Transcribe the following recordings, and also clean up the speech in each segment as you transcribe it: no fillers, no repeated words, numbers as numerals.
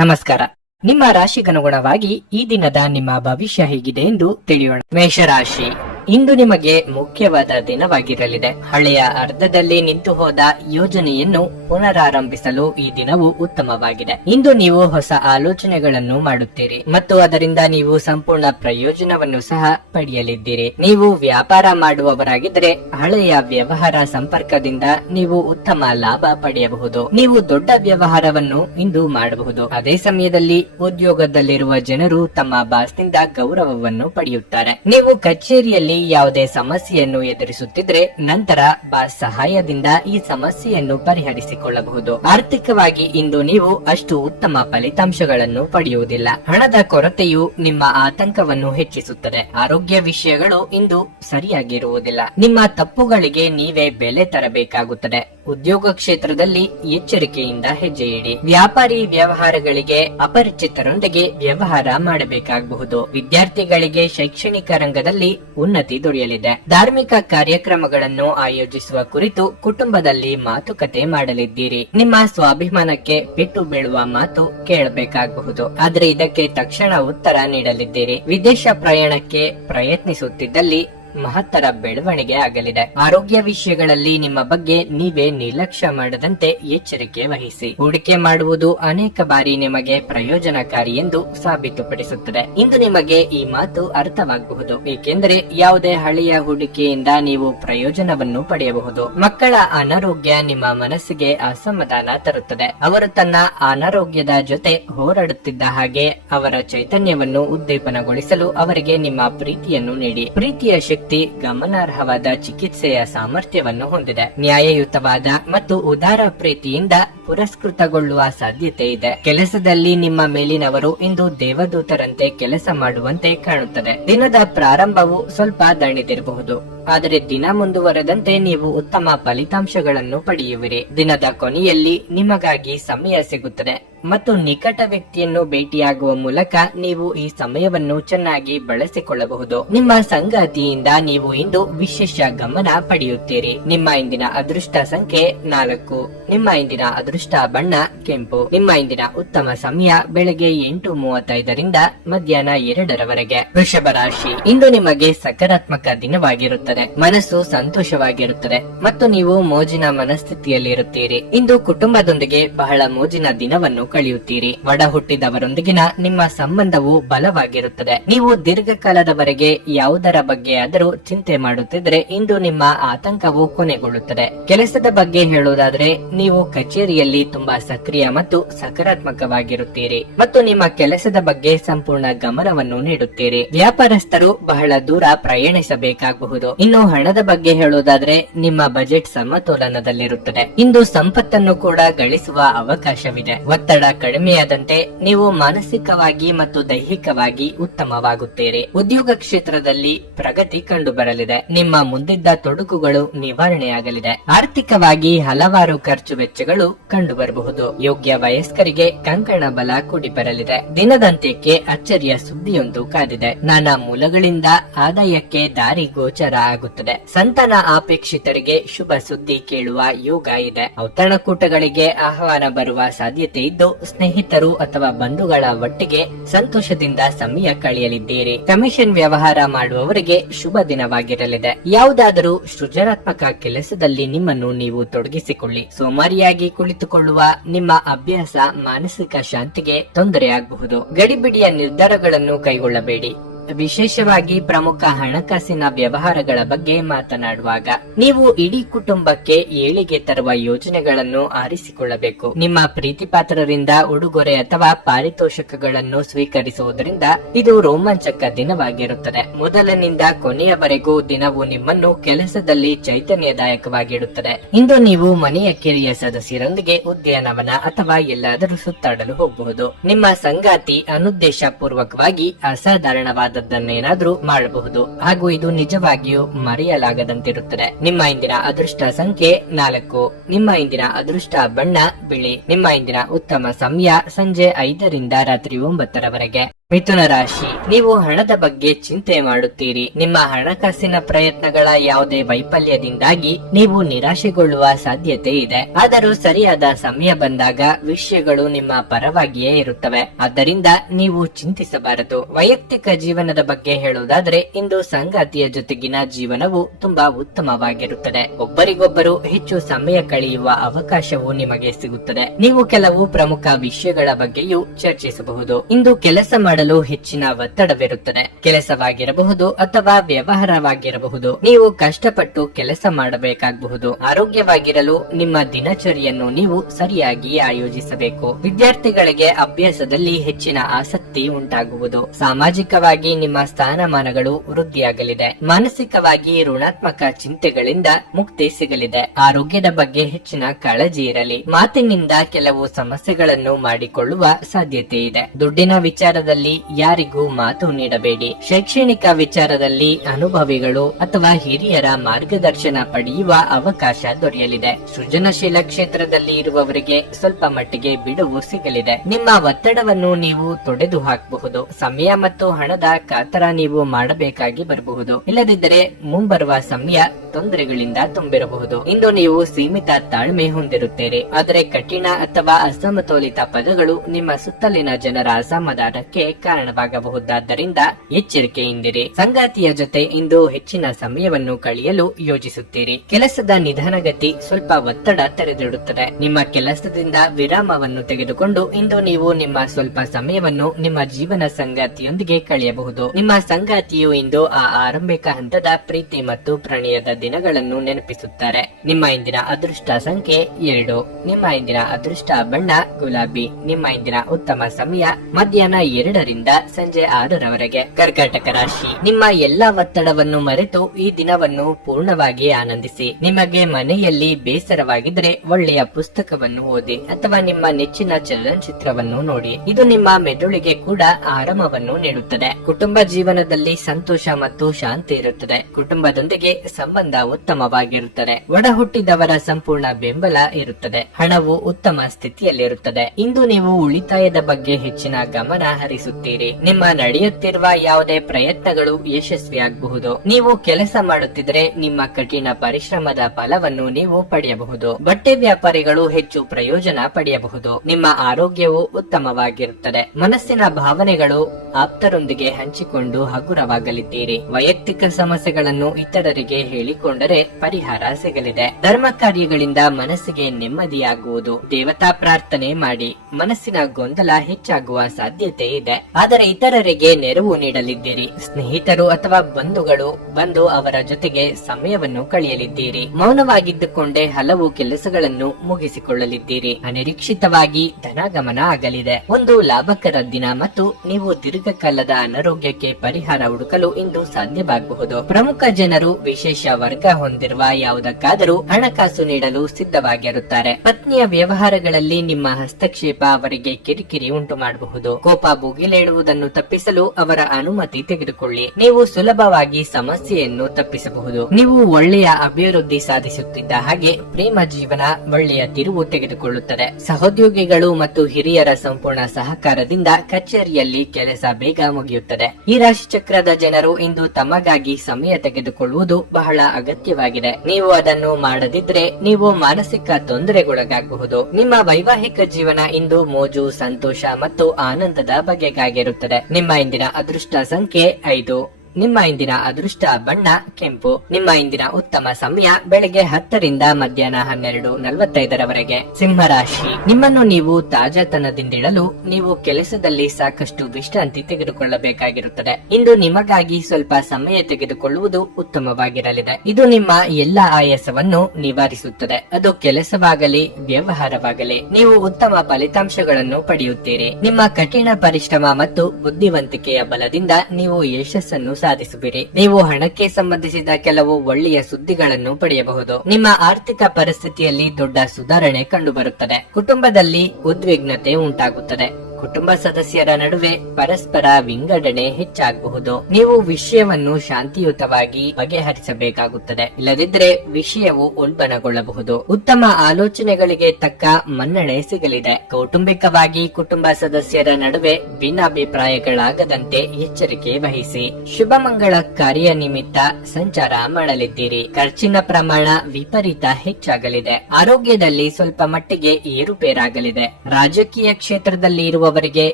ನಮಸ್ಕಾರ. ನಿಮ್ಮ ರಾಶಿಗನುಗುಣವಾಗಿ ಈ ದಿನದ ನಿಮ್ಮ ಭವಿಷ್ಯ ಹೇಗಿದೆ ಎಂದು ತಿಳಿಯೋಣ. ಮೇಷರಾಶಿ, ಇಂದು ನಿಮಗೆ ಮುಖ್ಯವಾದ ದಿನವಾಗಿರಲಿದೆ. ಹಳೆಯ ಅರ್ಧದಲ್ಲಿ ನಿಂತು ಹೋದ ಯೋಜನೆಯನ್ನು ಪುನರಾರಂಭಿಸಲು ಈ ದಿನವು ಉತ್ತಮವಾಗಿದೆ. ಇಂದು ನೀವು ಹೊಸ ಆಲೋಚನೆಗಳನ್ನು ಮಾಡುತ್ತೀರಿ ಮತ್ತು ಅದರಿಂದ ನೀವು ಸಂಪೂರ್ಣ ಪ್ರಯೋಜನವನ್ನು ಸಹ ಪಡೆಯಲಿದ್ದೀರಿ. ನೀವು ವ್ಯಾಪಾರ ಮಾಡುವವರಾಗಿದ್ದರೆ ಹಳೆಯ ವ್ಯವಹಾರ ಸಂಪರ್ಕದಿಂದ ನೀವು ಉತ್ತಮ ಲಾಭ ಪಡೆಯಬಹುದು. ನೀವು ದೊಡ್ಡ ವ್ಯವಹಾರವನ್ನು ಇಂದು ಮಾಡಬಹುದು. ಅದೇ ಸಮಯದಲ್ಲಿ ಉದ್ಯೋಗದಲ್ಲಿರುವ ಜನರು ತಮ್ಮ ಬಾಸ್ನಿಂದ ಗೌರವವನ್ನು ಪಡೆಯುತ್ತಾರೆ. ನೀವು ಕಚೇರಿಯಲ್ಲಿ ಯಾವುದೇ ಸಮಸ್ಯೆಯನ್ನು ಎದುರಿಸುತ್ತಿದ್ರೆ ನಂತರ ಬಾಸ್ ಸಹಾಯದಿಂದ ಈ ಸಮಸ್ಯೆಯನ್ನು ಪರಿಹರಿಸಿಕೊಳ್ಳಬಹುದು. ಆರ್ಥಿಕವಾಗಿ ಇಂದು ನೀವು ಅಷ್ಟು ಉತ್ತಮ ಫಲಿತಾಂಶಗಳನ್ನು ಪಡೆಯುವುದಿಲ್ಲ. ಹಣದ ಕೊರತೆಯು ನಿಮ್ಮ ಆತಂಕವನ್ನು ಹೆಚ್ಚಿಸುತ್ತದೆ. ಆರೋಗ್ಯ ವಿಷಯಗಳು ಇಂದು ಸರಿಯಾಗಿರುವುದಿಲ್ಲ. ನಿಮ್ಮ ತಪ್ಪುಗಳಿಗೆ ನೀವೇ ಬೆಲೆ ತರಬೇಕಾಗುತ್ತದೆ. ಉದ್ಯೋಗ ಕ್ಷೇತ್ರದಲ್ಲಿ ಎಚ್ಚರಿಕೆಯಿಂದ ಹೆಜ್ಜೆ ಇಡಿ. ವ್ಯಾಪಾರಿ ವ್ಯವಹಾರಗಳಿಗೆ ಅಪರಿಚಿತರೊಂದಿಗೆ ವ್ಯವಹಾರ ಮಾಡಬೇಕಾಗಬಹುದು. ವಿದ್ಯಾರ್ಥಿಗಳಿಗೆ ಶೈಕ್ಷಣಿಕ ರಂಗದಲ್ಲಿ ಉನ್ನತಿ ದೊರೆಯಲಿದೆ. ಧಾರ್ಮಿಕ ಕಾರ್ಯಕ್ರಮಗಳನ್ನು ಆಯೋಜಿಸುವ ಕುರಿತು ಕುಟುಂಬದಲ್ಲಿ ಮಾತುಕತೆ ಮಾಡಲಿದ್ದೀರಿ. ನಿಮ್ಮ ಸ್ವಾಭಿಮಾನಕ್ಕೆ ಪೆಟ್ಟು ಬೀಳುವ ಮಾತು ಕೇಳಬೇಕಾಗಬಹುದು, ಆದರೆ ಇದಕ್ಕೆ ತಕ್ಷಣ ಉತ್ತರ ನೀಡಲಿದ್ದೀರಿ. ವಿದೇಶ ಪ್ರಯಾಣಕ್ಕೆ ಪ್ರಯತ್ನಿಸುತ್ತಿದ್ದಲ್ಲಿ ಮಹತ್ತರ ಬೆಳವಣಿಗೆ ಆಗಲಿದೆ. ಆರೋಗ್ಯ ವಿಷಯಗಳಲ್ಲಿ ನಿಮ್ಮ ಬಗ್ಗೆ ನೀವೇ ನಿರ್ಲಕ್ಷ್ಯ ಮಾಡದಂತೆ ಎಚ್ಚರಿಕೆ ವಹಿಸಿ. ಹೂಡಿಕೆ ಮಾಡುವುದು ಅನೇಕ ಬಾರಿ ನಿಮಗೆ ಪ್ರಯೋಜನಕಾರಿ ಎಂದು ಸಾಬೀತುಪಡಿಸುತ್ತದೆ. ಇಂದು ನಿಮಗೆ ಈ ಮಾತು ಅರ್ಥವಾಗಬಹುದು, ಏಕೆಂದರೆ ಯಾವುದೇ ಹಳೆಯ ಹೂಡಿಕೆಯಿಂದ ನೀವು ಪ್ರಯೋಜನವನ್ನು ಪಡೆಯಬಹುದು. ಮಕ್ಕಳ ಅನಾರೋಗ್ಯ ನಿಮ್ಮ ಮನಸ್ಸಿಗೆ ಅಸಮಾಧಾನ ತರುತ್ತದೆ. ಅವರು ತನ್ನ ಅನಾರೋಗ್ಯದ ಜೊತೆ ಹೋರಾಡುತ್ತಿದ್ದ ಹಾಗೆ ಅವರ ಚೈತನ್ಯವನ್ನು ಉದ್ದೀಪನಗೊಳಿಸಲು ಅವರಿಗೆ ನಿಮ್ಮ ಪ್ರೀತಿಯನ್ನು ನೀಡಿ. ಪ್ರೀತಿಯ ಶಕ್ತಿ ಗಮನಾರ್ಹವಾದ ಚಿಕಿತ್ಸೆಯ ಸಾಮರ್ಥ್ಯವನ್ನು ಹೊಂದಿದೆ. ನ್ಯಾಯಯುತವಾದ ಮತ್ತು ಉದಾರ ಪ್ರೀತಿಯಿಂದ ಪುರಸ್ಕೃತಗೊಳ್ಳುವ ಸಾಧ್ಯತೆ ಇದೆ. ಕೆಲಸದಲ್ಲಿ ನಿಮ್ಮ ಮೇಲಿನವರು ಇಂದು ದೇವದೂತರಂತೆ ಕೆಲಸ ಮಾಡುವಂತೆ ಕಾಣುತ್ತದೆ. ದಿನದ ಪ್ರಾರಂಭವು ಸ್ವಲ್ಪ ದಣಿದಿರಬಹುದು, ಆದರೆ ದಿನ ಮುಂದುವರೆದಂತೆ ನೀವು ಉತ್ತಮ ಫಲಿತಾಂಶಗಳನ್ನು ಪಡೆಯುವಿರಿ. ದಿನದ ಕೊನೆಯಲ್ಲಿ ನಿಮಗಾಗಿ ಸಮಯ ಸಿಗುತ್ತದೆ ಮತ್ತು ನಿಕಟ ವ್ಯಕ್ತಿಯನ್ನು ಭೇಟಿಯಾಗುವ ಮೂಲಕ ನೀವು ಈ ಸಮಯವನ್ನು ಚೆನ್ನಾಗಿ ಬಳಸಿಕೊಳ್ಳಬಹುದು. ನಿಮ್ಮ ಸಂಗಾತಿಯಿಂದ ನೀವು ಇಂದು ವಿಶೇಷ ಗಮನ ಪಡೆಯುತ್ತೀರಿ. ನಿಮ್ಮ ಇಂದಿನ ಅದೃಷ್ಟ ಸಂಖ್ಯೆ 4. ನಿಮ್ಮ ಇಂದಿನ ಅದೃಷ್ಟ ಬಣ್ಣ ಕೆಂಪು. ನಿಮ್ಮ ಇಂದಿನ ಉತ್ತಮ ಸಮಯ ಬೆಳಗ್ಗೆ 8:35ರಿಂದ ಮಧ್ಯಾಹ್ನ 2ರವರೆಗೆ. ವೃಷಭ ರಾಶಿ, ಇಂದು ನಿಮಗೆ ಸಕಾರಾತ್ಮಕ ದಿನವಾಗಿರುತ್ತದೆ. ಮನಸ್ಸು ಸಂತೋಷವಾಗಿರುತ್ತದೆ ಮತ್ತು ನೀವು ಮೋಜಿನ ಮನಸ್ಥಿತಿಯಲ್ಲಿರುತ್ತೀರಿ. ಇಂದು ಕುಟುಂಬದೊಂದಿಗೆ ಬಹಳ ಮೋಜಿನ ದಿನವನ್ನು ಕಳೆಯುತ್ತೀರಿ. ಒಡ ಹುಟ್ಟಿದವರೊಂದಿಗಿನ ನಿಮ್ಮ ಸಂಬಂಧವು ಬಲವಾಗಿರುತ್ತದೆ. ನೀವು ದೀರ್ಘಕಾಲದವರೆಗೆ ಯಾವುದರ ಬಗ್ಗೆ ಆದರೂ ಚಿಂತೆ ಮಾಡುತ್ತಿದ್ರೆ ಇಂದು ನಿಮ್ಮ ಆತಂಕವು ಕೊನೆಗೊಳ್ಳುತ್ತದೆ. ಕೆಲಸದ ಬಗ್ಗೆ ಹೇಳುವುದಾದ್ರೆ ನೀವು ಕಚೇರಿಯಲ್ಲಿ ತುಂಬಾ ಸಕ್ರಿಯ ಮತ್ತು ಸಕಾರಾತ್ಮಕವಾಗಿರುತ್ತೀರಿ ಮತ್ತು ನಿಮ್ಮ ಕೆಲಸದ ಬಗ್ಗೆ ಸಂಪೂರ್ಣ ಗಮನವನ್ನು ನೀಡುತ್ತೀರಿ. ವ್ಯಾಪಾರಸ್ಥರು ಬಹಳ ದೂರ ಪ್ರಯಾಣಿಸಬೇಕಾಗಬಹುದು. ಇನ್ನು ಹಣದ ಬಗ್ಗೆ ಹೇಳುವುದಾದ್ರೆ ನಿಮ್ಮ ಬಜೆಟ್ ಸಮತೋಲನದಲ್ಲಿರುತ್ತದೆ. ಇಂದು ಸಂಪತ್ತನ್ನು ಕೂಡ ಗಳಿಸುವ ಅವಕಾಶವಿದೆ. ಒತ್ತಡ ಕಡಿಮೆಯಾದಂತೆ ನೀವು ಮಾನಸಿಕವಾಗಿ ಮತ್ತು ದೈಹಿಕವಾಗಿ ಉತ್ತಮವಾಗುತ್ತೀರಿ. ಉದ್ಯೋಗ ಕ್ಷೇತ್ರದಲ್ಲಿ ಪ್ರಗತಿ ಕಂಡು ಬರಲಿದೆ. ನಿಮ್ಮ ಮುಂದಿದ್ದ ತೊಡಕುಗಳು ನಿವಾರಣೆಯಾಗಲಿದೆ. ಆರ್ಥಿಕವಾಗಿ ಹಲವಾರು ಖರ್ಚು ವೆಚ್ಚಗಳು ಕಂಡು ಬರಬಹುದು. ಯೋಗ್ಯ ವಯಸ್ಕರಿಗೆ ಕಂಕಣ ಬಲ ಕೂಡಿ ಬರಲಿದೆ. ದಿನದಂತ್ಯಕ್ಕೆ ಅಚ್ಚರಿಯ ಸುದ್ದಿಯೊಂದು ಕಾದಿದೆ. ನಾನಾ ಮೂಲಗಳಿಂದ ಆದಾಯಕ್ಕೆ ದಾರಿ ಗೋಚರ ಆಗುತ್ತದೆ. ಸಂತಾನ ಅಪೇಕ್ಷಿತರಿಗೆ ಶುಭ ಸುದ್ದಿ ಕೇಳುವ ಯೋಗ ಇದೆ. ಔತಣಕೂಟಗಳಿಗೆ ಆಹ್ವಾನ ಬರುವ ಸಾಧ್ಯತೆ ಇದ್ದು ಸ್ನೇಹಿತರು ಅಥವಾ ಬಂಧುಗಳ ಒಟ್ಟಿಗೆ ಸಂತೋಷದಿಂದ ಸಮಯ ಕಳೆಯಲಿದ್ದೀರಿ. ಕಮಿಷನ್ ವ್ಯವಹಾರ ಮಾಡುವವರಿಗೆ ಶುಭ ದಿನವಾಗಿರಲಿದೆ. ಯಾವುದಾದರೂ ಸೃಜನಾತ್ಮಕ ಕೆಲಸದಲ್ಲಿ ನಿಮ್ಮನ್ನು ನೀವು ತೊಡಗಿಸಿಕೊಳ್ಳಿ. ಸೋಮಾರಿಯಾಗಿ ಕುಳಿತುಕೊಳ್ಳುವ ನಿಮ್ಮ ಅಭ್ಯಾಸ ಮಾನಸಿಕ ಶಾಂತಿಗೆ ತೊಂದರೆಯಾಗಬಹುದು. ಗಡಿಬಿಡಿಯ ನಿರ್ಧಾರಗಳನ್ನು ಕೈಗೊಳ್ಳಬೇಡಿ. ವಿಶೇಷವಾಗಿ ಪ್ರಮುಖ ಹಣಕಾಸಿನ ವ್ಯವಹಾರಗಳ ಬಗ್ಗೆ ಮಾತನಾಡುವಾಗ ನೀವು ಇಡೀ ಕುಟುಂಬಕ್ಕೆ ಏಳಿಗೆ ತರುವ ಯೋಜನೆಗಳನ್ನು ಆರಿಸಿಕೊಳ್ಳಬೇಕು. ನಿಮ್ಮ ಪ್ರೀತಿಪಾತ್ರರಿಂದ ಉಡುಗೊರೆ ಅಥವಾ ಪಾರಿತೋಷಕಗಳನ್ನು ಸ್ವೀಕರಿಸುವುದರಿಂದ ಇದು ರೋಮಾಂಚಕ ದಿನವಾಗಿರುತ್ತದೆ. ಮೊದಲನಿಂದ ಕೊನೆಯವರೆಗೂ ದಿನವು ನಿಮ್ಮನ್ನು ಕೆಲಸದಲ್ಲಿ ಚೈತನ್ಯದಾಯಕವಾಗಿಡುತ್ತದೆ. ಇಂದು ನೀವು ಮನೆಯ ಕಿರಿಯ ಸದಸ್ಯರೊಂದಿಗೆ ಉದ್ಯಾನವನ ಅಥವಾ ಎಲ್ಲಾದರೂ ಸುತ್ತಾಡಲು ಹೋಗಬಹುದು. ನಿಮ್ಮ ಸಂಗಾತಿ ಅನುದ್ದೇಶ ಪೂರ್ವಕವಾಗಿ ಅಸಾಧಾರಣವಾದ ಏನಾದ್ರೂ ಮಾಡಬಹುದು ಹಾಗೂ ಇದು ನಿಜವಾಗಿಯೂ ಮರೆಯಲಾಗದಂತಿರುತ್ತದೆ. ನಿಮ್ಮ ಇಂದಿನ ಅದೃಷ್ಟ ಸಂಖ್ಯೆ 4. ನಿಮ್ಮ ಇಂದಿನ ಅದೃಷ್ಟ ಬಣ್ಣ ಬಿಳಿ. ನಿಮ್ಮ ಇಂದಿನ ಉತ್ತಮ ಸಮಯ ಸಂಜೆ 5ರಿಂದ ರಾತ್ರಿ 9ರವರೆಗೆ. ಮಿಥುನ ರಾಶಿ, ನೀವು ಹಣದ ಬಗ್ಗೆ ಚಿಂತೆ ಮಾಡುತ್ತೀರಿ. ನಿಮ್ಮ ಹಣಕಾಸಿನ ಪ್ರಯತ್ನಗಳ ಯಾವುದೇ ವೈಫಲ್ಯದಿಂದಾಗಿ ನೀವು ನಿರಾಶೆಗೊಳ್ಳುವ ಸಾಧ್ಯತೆ ಇದೆ. ಆದರೂ ಸರಿಯಾದ ಸಮಯ ಬಂದಾಗ ವಿಷಯಗಳು ನಿಮ್ಮ ಪರವಾಗಿಯೇ ಇರುತ್ತವೆ. ಆದ್ದರಿಂದ ನೀವು ಚಿಂತಿಸಬಾರದು. ವೈಯಕ್ತಿಕ ಜೀವನದ ಬಗ್ಗೆ ಹೇಳುವುದಾದ್ರೆ, ಇಂದು ಸಂಗಾತಿಯ ಜೊತೆಗಿನ ಜೀವನವು ತುಂಬಾ ಉತ್ತಮವಾಗಿರುತ್ತದೆ. ಒಬ್ಬರಿಗೊಬ್ಬರು ಹೆಚ್ಚು ಸಮಯ ಕಳೆಯುವ ಅವಕಾಶವು ನಿಮಗೆ ಸಿಗುತ್ತದೆ. ನೀವು ಕೆಲವು ಪ್ರಮುಖ ವಿಷಯಗಳ ಬಗ್ಗೆಯೂ ಚರ್ಚಿಸಬಹುದು. ಇಂದು ಕೆಲಸ ಮಾಡಲು ಹೆಚ್ಚಿನ ಒತ್ತಡವಿರುತ್ತದೆ. ಕೆಲಸವಾಗಿರಬಹುದು ಅಥವಾ ವ್ಯವಹಾರವಾಗಿರಬಹುದು. ನೀವು ಕಷ್ಟಪಟ್ಟು ಕೆಲಸ ಮಾಡಬೇಕಾಗಬಹುದು. ಆರೋಗ್ಯವಾಗಿರಲು ನಿಮ್ಮ ದಿನಚರಿಯನ್ನು ನೀವು ಸರಿಯಾಗಿ ಆಯೋಜಿಸಬೇಕು. ವಿದ್ಯಾರ್ಥಿಗಳಿಗೆ ಅಭ್ಯಾಸದಲ್ಲಿ ಹೆಚ್ಚಿನ ಆಸಕ್ತಿ ಉಂಟಾಗುವುದು. ಸಾಮಾಜಿಕವಾಗಿ ನಿಮ್ಮ ಸ್ಥಾನಮಾನಗಳು ವೃದ್ಧಿಯಾಗಲಿದೆ. ಮಾನಸಿಕವಾಗಿ ಋಣಾತ್ಮಕ ಚಿಂತೆಗಳಿಂದ ಮುಕ್ತಿ ಸಿಗಲಿದೆ. ಆರೋಗ್ಯದ ಬಗ್ಗೆ ಹೆಚ್ಚಿನ ಕಾಳಜಿ ಇರಲಿ. ಮಾತಿನಿಂದ ಕೆಲವು ಸಮಸ್ಯೆಗಳನ್ನು ಮಾಡಿಕೊಳ್ಳುವ ಸಾಧ್ಯತೆ ಇದೆ. ದುಡ್ಡಿನ ವಿಚಾರದಲ್ಲಿ ಯಾರಿಗೂ ಮಾತು ನೀಡಬೇಡಿ. ಶೈಕ್ಷಣಿಕ ವಿಚಾರದಲ್ಲಿ ಅನುಭವಿಗಳು ಅಥವಾ ಹಿರಿಯರ ಮಾರ್ಗದರ್ಶನ ಪಡೆಯುವ ಅವಕಾಶ ದೊರೆಯಲಿದೆ. ಸೃಜನಶೀಲ ಕ್ಷೇತ್ರದಲ್ಲಿ ಇರುವವರಿಗೆ ಸ್ವಲ್ಪ ಮಟ್ಟಿಗೆ ಬಿಡುವು ಸಿಗಲಿದೆ. ನಿಮ್ಮ ಒತ್ತಡವನ್ನು ನೀವು ತೊಡೆದು ಹಾಕಬಹುದು. ಸಮಯ ಮತ್ತು ಹಣದ ಕಾತರ ನೀವು ಮಾಡಬೇಕಾಗಿ ಬರಬಹುದು. ಇಲ್ಲದಿದ್ದರೆ ಮುಂಬರುವ ಸಮಯ ತೊಂದರೆಗಳಿಂದ ತುಂಬಿರಬಹುದು. ಇಂದು ನೀವು ಸೀಮಿತ ತಾಳ್ಮೆ ಹೊಂದಿರುತ್ತೀರಿ. ಆದರೆ ಕಠಿಣ ಅಥವಾ ಅಸಮತೋಲಿತ ಪದಗಳು ನಿಮ್ಮ ಸುತ್ತಲಿನ ಜನರ ಅಸಮಾಧಾನಕ್ಕೆ ಕಾರಣವಾಗಬಹುದಾದ್ದರಿಂದ ಎಚ್ಚರಿಕೆಯಿಂದಿರಿ. ಸಂಗಾತಿಯ ಜೊತೆ ಇಂದು ಹೆಚ್ಚಿನ ಸಮಯವನ್ನು ಕಳೆಯಲು ಯೋಜಿಸುತ್ತೀರಿ. ಕೆಲಸದ ನಿಧಾನಗತಿ ಸ್ವಲ್ಪ ಒತ್ತಡ ತೆರೆದಿಡುತ್ತದೆ. ನಿಮ್ಮ ಕೆಲಸದಿಂದ ವಿರಾಮವನ್ನು ತೆಗೆದುಕೊಂಡು ಇಂದು ನೀವು ನಿಮ್ಮ ಸ್ವಲ್ಪ ಸಮಯವನ್ನು ನಿಮ್ಮ ಜೀವನ ಸಂಗಾತಿಯೊಂದಿಗೆ ಕಳೆಯಬಹುದು. ನಿಮ್ಮ ಸಂಗಾತಿಯು ಇಂದು ಆ ಆರಂಭಿಕ ಹಂತದ ಪ್ರೀತಿ ಮತ್ತು ಪ್ರಣಯದ ದಿನಗಳನ್ನು ನೆನಪಿಸುತ್ತಾರೆ. ನಿಮ್ಮ ಇಂದಿನ ಅದೃಷ್ಟ ಸಂಖ್ಯೆ 2. ನಿಮ್ಮ ಇಂದಿನ ಅದೃಷ್ಟ ಬಣ್ಣ ಗುಲಾಬಿ. ನಿಮ್ಮ ಇಂದಿನ ಉತ್ತಮ ಸಮಯ ಮಧ್ಯಾಹ್ನ 2ರಿಂದ ಸಂಜೆ 6ರವರೆಗೆ. ಕರ್ಕಾಟಕ ರಾಶಿ, ನಿಮ್ಮ ಎಲ್ಲಾ ಒತ್ತಡವನ್ನು ಮರೆತು ಈ ದಿನವನ್ನು ಪೂರ್ಣವಾಗಿ ಆನಂದಿಸಿ. ನಿಮಗೆ ಮನೆಯಲ್ಲಿ ಬೇಸರವಾಗಿದ್ದರೆ ಒಳ್ಳೆಯ ಪುಸ್ತಕವನ್ನು ಓದಿ ಅಥವಾ ನಿಮ್ಮ ನೆಚ್ಚಿನ ಚಲನಚಿತ್ರವನ್ನು ನೋಡಿ. ಇದು ನಿಮ್ಮ ಮೆದುಳಿಗೆ ಕೂಡ ಆರಾಮವನ್ನು ನೀಡುತ್ತದೆ. ಕುಟುಂಬ ಜೀವನದಲ್ಲಿ ಸಂತೋಷ ಮತ್ತು ಶಾಂತಿ ಇರುತ್ತದೆ. ಕುಟುಂಬದೊಂದಿಗೆ ಸಂಬಂಧ ಉತ್ತಮವಾಗಿರುತ್ತದೆ. ಒಡ ಹುಟ್ಟಿದವರ ಸಂಪೂರ್ಣ ಬೆಂಬಲ ಇರುತ್ತದೆ. ಹಣವು ಉತ್ತಮ ಸ್ಥಿತಿಯಲ್ಲಿರುತ್ತದೆ. ಇಂದು ನೀವು ಉಳಿತಾಯದ ಬಗ್ಗೆ ಹೆಚ್ಚಿನ ಗಮನ ಹರಿಸುತ್ತೀರಿ. ನಿಮ್ಮ ನಡೆಯುತ್ತಿರುವ ಯಾವುದೇ ಪ್ರಯತ್ನಗಳು ಯಶಸ್ವಿಯಾಗಬಹುದು. ನೀವು ಕೆಲಸ ಮಾಡುತ್ತಿದ್ದರೆ ನಿಮ್ಮ ಕಠಿಣ ಪರಿಶ್ರಮದ ಫಲವನ್ನು ನೀವು ಪಡೆಯಬಹುದು. ಬಟ್ಟೆ ವ್ಯಾಪಾರಿಗಳು ಹೆಚ್ಚು ಪ್ರಯೋಜನ ಪಡೆಯಬಹುದು. ನಿಮ್ಮ ಆರೋಗ್ಯವು ಉತ್ತಮವಾಗಿರುತ್ತದೆ. ಮನಸ್ಸಿನ ಭಾವನೆಗಳು ಆಪ್ತರೊಂದಿಗೆ ಹಂಚಿಕೊಂಡು ಹಗುರವಾಗಲಿದ್ದೀರಿ. ವೈಯಕ್ತಿಕ ಸಮಸ್ಯೆಗಳನ್ನು ಇತರರಿಗೆ ಹೇಳಿಕೊಂಡರೆ ಪರಿಹಾರ ಸಿಗಲಿದೆ. ಧರ್ಮ ಕಾರ್ಯಗಳಿಂದ ಮನಸ್ಸಿಗೆ ನೆಮ್ಮದಿಯಾಗುವುದು. ದೇವತಾ ಪ್ರಾರ್ಥನೆ ಮಾಡಿ. ಮನಸ್ಸಿನ ಗೊಂದಲ ಹೆಚ್ಚಾಗುವ ಸಾಧ್ಯತೆ ಇದೆ. ಆದರೆ ಇತರರಿಗೆ ನೆರವು ನೀಡಲಿದ್ದೀರಿ. ಸ್ನೇಹಿತರು ಅಥವಾ ಬಂಧುಗಳು ಬಂದು ಅವರ ಜೊತೆಗೆ ಸಮಯವನ್ನು ಕಳೆಯಲಿದ್ದೀರಿ. ಮೌನವಾಗಿದ್ದುಕೊಂಡೇ ಹಲವು ಕೆಲಸಗಳನ್ನು ಮುಗಿಸಿಕೊಳ್ಳಲಿದ್ದೀರಿ. ಅನಿರೀಕ್ಷಿತವಾಗಿ ಧನಗಮನ ಆಗಲಿದೆ. ಒಂದು ಲಾಭಕರ ದಿನ ಮತ್ತು ನೀವು ದೀರ್ಘಕಾಲದ ಅನಾರೋಗ್ಯಕ್ಕೆ ಪರಿಹಾರ ಹುಡುಕಲು ಇಂದು ಸಾಧ್ಯವಾಗಬಹುದು. ಪ್ರಮುಖ ಜನರು ವಿಶೇಷ ವರ್ಗ ಹೊಂದಿರುವ ಯಾವುದಕ್ಕಾದರೂ ಹಣಕಾಸು ನೀಡಲು ಸಿದ್ಧವಾಗಿರುತ್ತಾರೆ. ಪತ್ನಿಯ ವ್ಯವಹಾರಗಳಲ್ಲಿ ನಿಮ್ಮ ಹಸ್ತಕ್ಷೇಪ ಅವರಿಗೆ ಕಿರಿಕಿರಿ ಉಂಟು ಮಾಡಬಹುದು. ಕೋಪ ಭುಗಿಲೇಳುವುದನ್ನು ತಪ್ಪಿಸಲು ಅವರ ಅನುಮತಿ ತೆಗೆದುಕೊಳ್ಳಿ. ನೀವು ಸುಲಭವಾಗಿ ಸಮಸ್ಯೆಯನ್ನು ತಪ್ಪಿಸಬಹುದು. ನೀವು ಒಳ್ಳೆಯ ಅಭಿವೃದ್ಧಿ ಸಾಧಿಸುತ್ತಿದ್ದ ಹಾಗೆ ಪ್ರೇಮ ಜೀವನ ಒಳ್ಳೆಯ ತಿರುವು ತೆಗೆದುಕೊಳ್ಳುತ್ತದೆ. ಸಹೋದ್ಯೋಗಿಗಳು ಮತ್ತು ಹಿರಿಯರ ಸಂಪೂರ್ಣ ಸಹಕಾರದಿಂದ ಕಚೇರಿಯಲ್ಲಿ ಕೆಲಸ ಬೇಗ ಮುಗಿಯುತ್ತದೆ. ಈ ರಾಶಿ ಚಕ್ರದ ಜನರು ಇಂದು ತಮಗಾಗಿ ಸಮಯ ತೆಗೆದುಕೊಳ್ಳುವುದು ಬಹಳ ಅಗತ್ಯವಾಗಿದೆ. ನೀವು ಅದನ್ನು ಮಾಡದಿದ್ರೆ ನೀವು ಮಾನಸಿಕ ತೊಂದರೆಗೊಳಗಾಗಬಹುದು. ನಿಮ್ಮ ವೈವಾಹಿಕ ಜೀವನ ಇಂದು ಮೋಜು, ಸಂತೋಷ ಮತ್ತು ಆನಂದದ ಬಗೆಗಾಗಿರುತ್ತದೆ. ನಿಮ್ಮ ಇಂದಿನ ಅದೃಷ್ಟ ಸಂಖ್ಯೆ 5. ನಿಮ್ಮ ಇಂದಿನ ಅದೃಷ್ಟ ಬಣ್ಣ ಕೆಂಪು. ನಿಮ್ಮ ಇಂದಿನ ಉತ್ತಮ ಸಮಯ ಬೆಳಗ್ಗೆ 10ರಿಂದ ಮಧ್ಯಾಹ್ನ 12:45ರವರೆಗೆ. ಸಿಂಹರಾಶಿ, ನಿಮ್ಮನ್ನು ನೀವು ತಾಜಾತನದಿಂದಿಡಲು ನೀವು ಕೆಲಸದಲ್ಲಿ ಸಾಕಷ್ಟು ವಿಶ್ರಾಂತಿ ತೆಗೆದುಕೊಳ್ಳಬೇಕಾಗಿರುತ್ತದೆ. ಇಂದು ನಿಮಗಾಗಿ ಸ್ವಲ್ಪ ಸಮಯ ತೆಗೆದುಕೊಳ್ಳುವುದು ಉತ್ತಮವಾಗಿರಲಿದೆ. ಇದು ನಿಮ್ಮ ಎಲ್ಲಾ ಆಯಾಸವನ್ನು ನಿವಾರಿಸುತ್ತದೆ. ಅದು ಕೆಲಸವಾಗಲಿ ವ್ಯವಹಾರವಾಗಲಿ. ನೀವು ಉತ್ತಮ ಫಲಿತಾಂಶಗಳನ್ನು ಪಡೆಯುತ್ತೀರಿ. ನಿಮ್ಮ ಕಠಿಣ ಪರಿಶ್ರಮ ಮತ್ತು ಬುದ್ಧಿವಂತಿಕೆಯ ಬಲದಿಂದ ನೀವು ಯಶಸ್ಸನ್ನು ಸಾಧಿಸುವಿರಿ. ನೀವು ಹಣಕ್ಕೆ ಸಂಬಂಧಿಸಿದ ಕೆಲವು ಒಳ್ಳೆಯ ಸುದ್ದಿಗಳನ್ನು ಪಡೆಯಬಹುದು. ನಿಮ್ಮ ಆರ್ಥಿಕ ಪರಿಸ್ಥಿತಿಯಲ್ಲಿ ದೊಡ್ಡ ಸುಧಾರಣೆ ಕಂಡುಬರುತ್ತದೆ. ಕುಟುಂಬದಲ್ಲಿ ಉದ್ವಿಗ್ನತೆ ಉಂಟಾಗುತ್ತದೆ. ಕುಟುಂಬ ಸದಸ್ಯರ ನಡುವೆ ಪರಸ್ಪರ ವಿಂಗಡಣೆ ಹೆಚ್ಚಾಗಬಹುದು. ನೀವು ವಿಷಯವನ್ನು ಶಾಂತಿಯುತವಾಗಿ ಬಗೆಹರಿಸಬೇಕಾಗುತ್ತದೆ, ಇಲ್ಲದಿದ್ದರೆ ವಿಷಯವು ಉಲ್ಬಣಗೊಳ್ಳಬಹುದು. ಉತ್ತಮ ಆಲೋಚನೆಗಳಿಗೆ ತಕ್ಕ ಮನ್ನಣೆ ಸಿಗಲಿದೆ. ಕೌಟುಂಬಿಕವಾಗಿ ಕುಟುಂಬ ಸದಸ್ಯರ ನಡುವೆ ಭಿನ್ನಾಭಿಪ್ರಾಯಗಳಾಗದಂತೆ ಎಚ್ಚರಿಕೆ ವಹಿಸಿ. ಶುಭ ಮಂಗಳ ಕಾರ್ಯ ನಿಮಿತ್ತ ಸಂಚಾರ ಮಾಡಲಿದ್ದೀರಿ. ಖರ್ಚಿನ ಪ್ರಮಾಣ ವಿಪರೀತ ಹೆಚ್ಚಾಗಲಿದೆ. ಆರೋಗ್ಯದಲ್ಲಿ ಸ್ವಲ್ಪ ಮಟ್ಟಿಗೆ ಏರುಪೇರಾಗಲಿದೆ. ರಾಜಕೀಯ ಕ್ಷೇತ್ರದಲ್ಲಿ ಇರುವವರಿಗೆ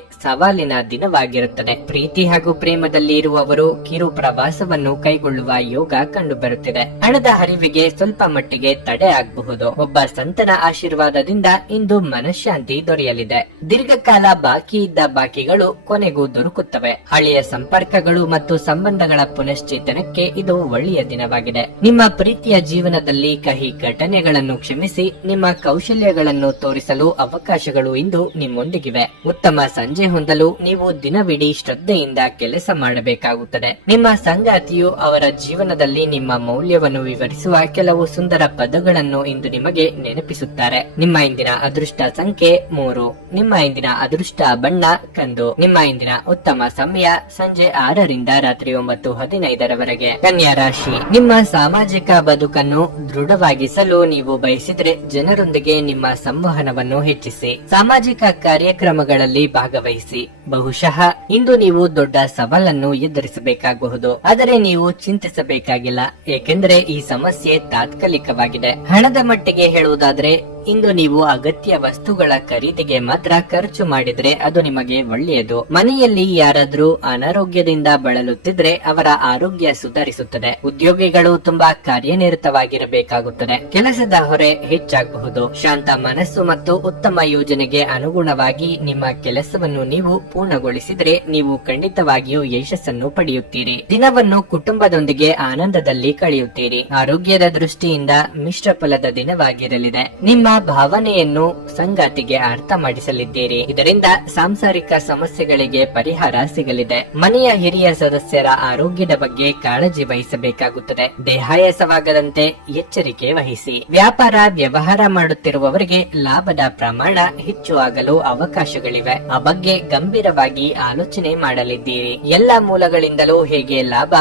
ಸವಾಲಿನ ದಿನವಾಗಿರುತ್ತದೆ. ಪ್ರೀತಿ ಹಾಗೂ ಪ್ರೇಮದಲ್ಲಿ ಇರುವವರು ಕಿರು ಪ್ರವಾಸವನ್ನು ಕೈಗೊಳ್ಳುವ ಯೋಗ ಕಂಡುಬರುತ್ತಿದೆ. ಹಣದ ಹರಿವಿಗೆ ಸ್ವಲ್ಪ ಮಟ್ಟಿಗೆ ತಡೆ ಆಗಬಹುದು. ಒಬ್ಬ ಸಂತನ ಆಶೀರ್ವಾದದಿಂದ ಇಂದು ಮನಃಶಾಂತಿ ದೊರೆಯಲಿದೆ. ದೀರ್ಘಕಾಲ ಬಾಕಿ ಇದ್ದ ಬಾಕಿಗಳು ಕೊನೆಗೂ ದೊರಕುತ್ತವೆ. ಹಳೆಯ ಸಂಪರ್ಕಗಳು ಮತ್ತು ಸಂಬಂಧಗಳ ಪುನಶ್ಚೇತನಕ್ಕೆ ಇದು ಒಳ್ಳೆಯ ದಿನವಾಗಿದೆ. ನಿಮ್ಮ ಪ್ರೀತಿಯ ಜೀವನದಲ್ಲಿ ಕಹಿ ಘಟನೆಗಳನ್ನು ಕ್ಷಮಿಸಿ ನಿಮ್ಮ ಕೌಶಲ್ಯಗಳನ್ನು ತೋರಿಸಲು ಅವಕಾಶಗಳು ಇಂದು ನಿಮ್ಮೊಂದಿಗಿವೆ. ಉತ್ತಮ ಸಂಜೆ ಹೊಂದಲು ನೀವು ದಿನವಿಡೀ ಶ್ರದ್ಧೆಯಿಂದ ಕೆಲಸ ಮಾಡಬೇಕಾಗುತ್ತದೆ. ನಿಮ್ಮ ಸಂಗಾತಿಯು ಅವರ ಜೀವನದಲ್ಲಿ ನಿಮ್ಮ ಮೌಲ್ಯವನ್ನು ವಿವರಿಸುವ ಕೆಲವು ಸುಂದರ ಪದಗಳನ್ನು ಇಂದು ನಿಮಗೆ ನೆನಪಿಸುತ್ತಾರೆ. ನಿಮ್ಮ ಇಂದಿನ ಅದೃಷ್ಟ ಸಂಖ್ಯೆ 3. ನಿಮ್ಮ ಇಂದಿನ ಅದೃಷ್ಟ ಬಣ್ಣ ಕಂದು. ನಿಮ್ಮ ಇಂದಿನ ಉತ್ತಮ ಸಮಯ ಸಂಜೆ 6ರಿಂದ ರಾತ್ರಿ 9:15 ಕನ್ಯಾ ರಾಶಿ. ನಿಮ್ಮ ಸಾಮಾಜಿಕ ಬದುಕನ್ನು ದೃಢವಾಗಿಸಲು ನೀವು ಬಯಸಿದ್ರೆ ಜನರೊಂದಿಗೆ ನಿಮ್ಮ ಸಂವಹನವನ್ನು ಹೆಚ್ಚಿಸಿ. ಸಾಮಾಜಿಕ ಕಾರ್ಯಕ್ರಮಗಳಲ್ಲಿ ಭಾಗವಹಿಸಿ. ಬಹುಶಃ ಇಂದು ನೀವು ದೊಡ್ಡ ಸವಾಲನ್ನು ಎದುರಿಸಬೇಕಾಗಬಹುದು, ಆದರೆ ನೀವು ಚಿಂತಿಸಬೇಕಾಗಿಲ್ಲ, ಏಕೆಂದರೆ ಈ ಸಮಸ್ಯೆ ತಾತ್ಕಾಲಿಕವಾಗಿದೆ. ಹಣದ ಮಟ್ಟಿಗೆ ಹೇಳುವುದಾದ್ರೆ ಇಂದು ನೀವು ಅಗತ್ಯ ವಸ್ತುಗಳ ಖರೀದಿಗೆ ಮಾತ್ರ ಖರ್ಚು ಮಾಡಿದ್ರೆ ಅದು ನಿಮಗೆ ಒಳ್ಳೆಯದು. ಮನೆಯಲ್ಲಿ ಯಾರಾದ್ರೂ ಅನಾರೋಗ್ಯದಿಂದ ಬಳಲುತ್ತಿದ್ರೆ ಅವರ ಆರೋಗ್ಯ ಸುಧಾರಿಸುತ್ತದೆ. ಉದ್ಯೋಗಿಗಳು ತುಂಬಾ ಕಾರ್ಯನಿರತವಾಗಿರಬೇಕಾಗುತ್ತದೆ. ಕೆಲಸದ ಹೊರೆ ಹೆಚ್ಚಾಗಬಹುದು. ಶಾಂತ ಮನಸ್ಸು ಮತ್ತು ಉತ್ತಮ ಯೋಜನೆಗೆ ಅನುಗುಣವಾಗಿ ನಿಮ್ಮ ಕೆಲಸವನ್ನು ನೀವು ಪೂರ್ಣಗೊಳಿಸಿದ್ರೆ ನೀವು ಖಂಡಿತವಾಗಿಯೂ ಯಶಸ್ಸನ್ನು ಪಡೆಯುತ್ತೀರಿ. ದಿನವನ್ನು ಕುಟುಂಬದೊಂದಿಗೆ ಆನಂದದಲ್ಲಿ ಕಳೆಯುತ್ತೀರಿ. ಆರೋಗ್ಯದ ದೃಷ್ಟಿಯಿಂದ ಮಿಶ್ರ ಫಲದ ದಿನವಾಗಿರಲಿದೆ. ನಿಮ್ಮ ಭಾವನೆಯನ್ನು ಸಂಗಾತಿಗೆ ಅರ್ಥ ಮಾಡಿಸಲಿದ್ದೀರಿ. ಇದರಿಂದ ಸಾಂಸಾರಿಕ ಸಮಸ್ಯೆಗಳಿಗೆ ಪರಿಹಾರ ಸಿಗಲಿದೆ. ಮನೆಯ ಹಿರಿಯ ಸದಸ್ಯರ ಆರೋಗ್ಯದ ಬಗ್ಗೆ ಕಾಳಜಿ ವಹಿಸಬೇಕಾಗುತ್ತದೆ. ದೇಹಾಯಾಸವಾಗದಂತೆ ಎಚ್ಚರಿಕೆ ವಹಿಸಿ. ವ್ಯಾಪಾರ ವ್ಯವಹಾರ ಮಾಡುತ್ತಿರುವವರಿಗೆ ಲಾಭದ ಪ್ರಮಾಣ ಹೆಚ್ಚು ಆಗಲು ಅವಕಾಶಗಳಿವೆ. ಆ ಬಗ್ಗೆ ಗಂಭೀರವಾಗಿ ಆಲೋಚನೆ ಮಾಡಲಿದ್ದೀರಿ. ಎಲ್ಲಾ ಮೂಲಗಳಿಂದಲೂ ಹೇಗೆ ಲಾಭ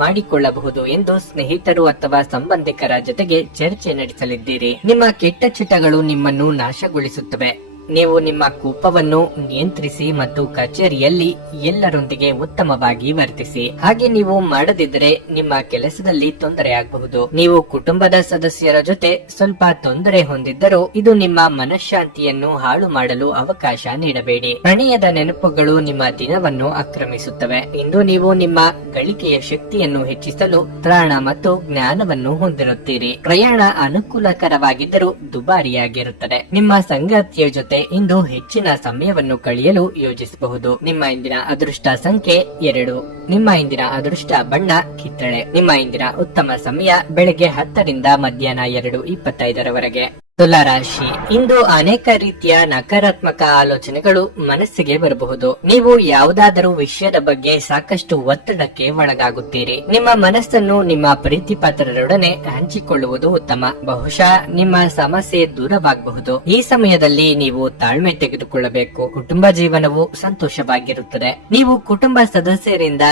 ಮಾಡಿಕೊಳ್ಳಬಹುದು ಎಂದು ಸ್ನೇಹಿತರು ಅಥವಾ ಸಂಬಂಧಿಕರ ಜೊತೆಗೆ ಚರ್ಚೆ ನಡೆಸಲಿದ್ದೀರಿ. ನಿಮ್ಮ ಕೆಟ್ಟ ಚಟಗಳು ನಿಮ್ಮನ್ನು ನಾಶಗೊಳಿಸುತ್ತವೆ. ನೀವು ನಿಮ್ಮ ಕೋಪವನ್ನು ನಿಯಂತ್ರಿಸಿ ಮತ್ತು ಕಚೇರಿಯಲ್ಲಿ ಎಲ್ಲರೊಂದಿಗೆ ಉತ್ತಮವಾಗಿ ವರ್ತಿಸಿ. ಹಾಗೆ ನೀವು ಮಾಡದಿದ್ದರೆ ನಿಮ್ಮ ಕೆಲಸದಲ್ಲಿ ತೊಂದರೆ ಆಗಬಹುದು. ನೀವು ಕುಟುಂಬದ ಸದಸ್ಯರ ಜೊತೆ ಸ್ವಲ್ಪ ತೊಂದರೆ ಹೊಂದಿದ್ದರೂ ಇದು ನಿಮ್ಮ ಮನಃಶಾಂತಿಯನ್ನು ಹಾಳು ಮಾಡಲು ಅವಕಾಶ ನೀಡಬೇಡಿ. ಪ್ರಣಯದ ನೆನಪುಗಳು ನಿಮ್ಮ ದಿನವನ್ನು ಆಕ್ರಮಿಸುತ್ತವೆ. ಇಂದು ನೀವು ನಿಮ್ಮ ಗಳಿಕೆಯ ಶಕ್ತಿಯನ್ನು ಹೆಚ್ಚಿಸಲು ತ್ರಾಣ ಮತ್ತು ಜ್ಞಾನವನ್ನು ಹೊಂದಿರುತ್ತೀರಿ. ಪ್ರಯಾಣ ಅನುಕೂಲಕರವಾಗಿದ್ದರೂ ದುಬಾರಿಯಾಗಿರುತ್ತದೆ. ನಿಮ್ಮ ಸಂಗಾತಿಯ ಜೊತೆ ಇಂದು ಹೆಚ್ಚಿನ ಸಮಯವನ್ನು ಕಳೆಯಲು ಯೋಜಿಸಬಹುದು. ನಿಮ್ಮ ಇಂದಿನ ಅದೃಷ್ಟ ಸಂಖ್ಯೆ 2. ನಿಮ್ಮ ಇಂದಿನ ಅದೃಷ್ಟ ಬಣ್ಣ ಕಿತ್ತಳೆ. ನಿಮ್ಮ ಇಂದಿನ ಉತ್ತಮ ಸಮಯ ಬೆಳಗ್ಗೆ 10ರಿಂದ ಮಧ್ಯಾಹ್ನ 2:25 ತುಲಾ ರಾಶಿ. ಇಂದು ಅನೇಕ ರೀತಿಯ ನಕಾರಾತ್ಮಕ ಆಲೋಚನೆಗಳು ಮನಸ್ಸಿಗೆ ಬರಬಹುದು. ನೀವು ಯಾವುದಾದರೂ ವಿಷಯದ ಬಗ್ಗೆ ಸಾಕಷ್ಟು ಒತ್ತಡಕ್ಕೆ ಒಳಗಾಗುತ್ತೀರಿ. ನಿಮ್ಮ ಮನಸ್ಸನ್ನು ನಿಮ್ಮ ಪ್ರೀತಿ ಪಾತ್ರರೊಡನೆ ಹಂಚಿಕೊಳ್ಳುವುದು ಉತ್ತಮ. ಬಹುಶಃ ನಿಮ್ಮ ಸಮಸ್ಯೆ ದೂರವಾಗಬಹುದು. ಈ ಸಮಯದಲ್ಲಿ ನೀವು ತಾಳ್ಮೆ ತೆಗೆದುಕೊಳ್ಳಬೇಕು. ಕುಟುಂಬ ಜೀವನವು ಸಂತೋಷವಾಗಿರುತ್ತದೆ. ನೀವು ಕುಟುಂಬ ಸದಸ್ಯರಿಂದ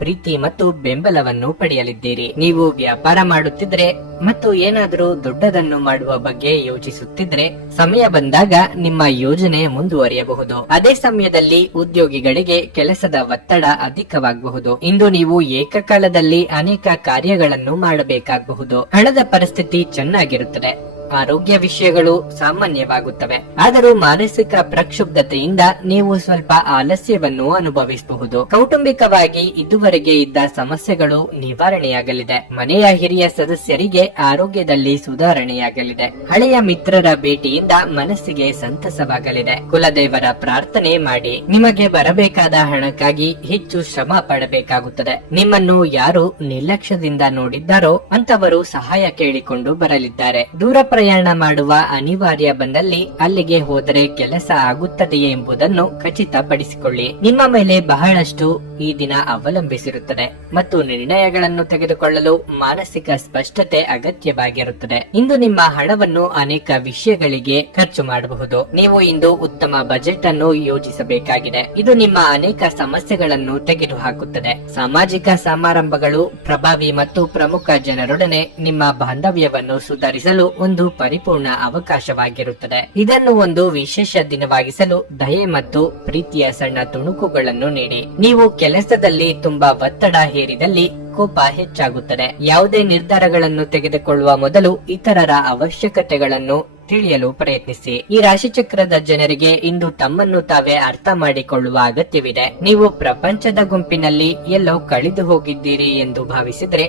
ಪ್ರೀತಿ ಮತ್ತು ಬೆಂಬಲವನ್ನು ಪಡೆಯಲಿದ್ದೀರಿ. ನೀವು ವ್ಯಾಪಾರ ಮಾಡುತ್ತಿದ್ರೆ ಮತ್ತು ಏನಾದರೂ ದೊಡ್ಡದನ್ನು ಮಾಡುವ ಬಗ್ಗೆ ಯೋಚಿಸುತ್ತಿದ್ರೆ ಸಮಯ ಬಂದಾಗ ನಿಮ್ಮ ಯೋಜನೆ ಮುಂದುವರಿಯಬಹುದು. ಅದೇ ಸಮಯದಲ್ಲಿ ಉದ್ಯೋಗಿಗಳಿಗೆ ಕೆಲಸದ ಒತ್ತಡ ಅಧಿಕವಾಗಬಹುದು. ಇಂದು ನೀವು ಏಕಕಾಲದಲ್ಲಿ ಅನೇಕ ಕಾರ್ಯಗಳನ್ನು ಮಾಡಬೇಕಾಗಬಹುದು. ಹಣದ ಪರಿಸ್ಥಿತಿ ಚೆನ್ನಾಗಿರುತ್ತದೆ. ಆರೋಗ್ಯ ವಿಷಯಗಳು ಸಾಮಾನ್ಯವಾಗುತ್ತವೆ. ಆದರೂ ಮಾನಸಿಕ ಪ್ರಕ್ಷುಬ್ಧತೆಯಿಂದ ನೀವು ಸ್ವಲ್ಪ ಆಲಸ್ಯವನ್ನು ಅನುಭವಿಸಬಹುದು. ಕೌಟುಂಬಿಕವಾಗಿ ಇದುವರೆಗೆ ಇದ್ದ ಸಮಸ್ಯೆಗಳು ನಿವಾರಣೆಯಾಗಲಿದೆ. ಮನೆಯ ಹಿರಿಯ ಸದಸ್ಯರಿಗೆ ಆರೋಗ್ಯದಲ್ಲಿ ಸುಧಾರಣೆಯಾಗಲಿದೆ. ಹಳೆಯ ಮಿತ್ರರ ಭೇಟಿಯಿಂದ ಮನಸ್ಸಿಗೆ ಸಂತಸವಾಗಲಿದೆ. ಕುಲದೇವರ ಪ್ರಾರ್ಥನೆ ಮಾಡಿ. ನಿಮಗೆ ಬರಬೇಕಾದ ಹಣಕ್ಕಾಗಿ ಹೆಚ್ಚು ಶ್ರಮ ಪಡಬೇಕಾಗುತ್ತದೆ. ನಿಮ್ಮನ್ನು ಯಾರು ನಿರ್ಲಕ್ಷ್ಯದಿಂದ ನೋಡಿದ್ದಾರೋ ಅಂತವರು ಸಹಾಯ ಕೇಳಿಕೊಂಡು ಬರಲಿದ್ದಾರೆ. ದೂರ ಪ್ರಯಾಣ ಮಾಡುವ ಅನಿವಾರ್ಯ ಬಂದಲ್ಲಿ ಅಲ್ಲಿಗೆ ಹೋದರೆ ಕೆಲಸ ಆಗುತ್ತದೆಯೇ ಎಂಬುದನ್ನು ಖಚಿತಪಡಿಸಿಕೊಳ್ಳಿ. ನಿಮ್ಮ ಮೇಲೆ ಬಹಳಷ್ಟು ಈ ದಿನ ಅವಲಂಬಿಸಿರುತ್ತದೆ ಮತ್ತು ನಿರ್ಣಯಗಳನ್ನು ತೆಗೆದುಕೊಳ್ಳಲು ಮಾನಸಿಕ ಸ್ಪಷ್ಟತೆ ಅಗತ್ಯವಾಗಿರುತ್ತದೆ. ಇಂದು ನಿಮ್ಮ ಹಣವನ್ನು ಅನೇಕ ವಿಷಯಗಳಿಗೆ ಖರ್ಚು ಮಾಡಬಹುದು. ನೀವು ಇಂದು ಉತ್ತಮ ಬಜೆಟ್ ಅನ್ನು ಯೋಜಿಸಬೇಕಾಗಿದೆ. ಇದು ನಿಮ್ಮ ಅನೇಕ ಸಮಸ್ಯೆಗಳನ್ನು ತೆಗೆದುಹಾಕುತ್ತದೆ. ಸಾಮಾಜಿಕ ಸಮಾರಂಭಗಳು ಪ್ರಭಾವಿ ಮತ್ತು ಪ್ರಮುಖ ಜನರೊಡನೆ ನಿಮ್ಮ ಬಾಂಧವ್ಯವನ್ನು ಸುಧಾರಿಸಲು ಒಂದು ಪರಿಪೂರ್ಣ ಅವಕಾಶವಾಗಿರುತ್ತದೆ. ಇದನ್ನು ಒಂದು ವಿಶೇಷ ದಿನವಾಗಿಸಲು ದಯೆ ಮತ್ತು ಪ್ರೀತಿಯ ಸಣ್ಣ ತುಣುಕುಗಳನ್ನು ನೀಡಿ. ನೀವು ಕೆಲಸದಲ್ಲಿ ತುಂಬಾ ಒತ್ತಡ ಹೇರಿದಲ್ಲಿ ಕೋಪ ಹೆಚ್ಚಾಗುತ್ತದೆ. ಯಾವುದೇ ನಿರ್ಧಾರಗಳನ್ನು ತೆಗೆದುಕೊಳ್ಳುವ ಮೊದಲು ಇತರರ ಅವಶ್ಯಕತೆಗಳನ್ನು ತಿಳಿಯಲು ಪ್ರಯತ್ನಿಸಿ. ಈ ರಾಶಿಚಕ್ರದ ಜನರಿಗೆ ಇಂದು ತಮ್ಮನ್ನು ತಾವೇ ಅರ್ಥ ಮಾಡಿಕೊಳ್ಳುವ ಅಗತ್ಯವಿದೆ. ನೀವು ಪ್ರಪಂಚದ ಗುಂಪಿನಲ್ಲಿ ಎಲ್ಲೋ ಕಳೆದು ಹೋಗಿದ್ದೀರಿ ಎಂದು ಭಾವಿಸಿದ್ರೆ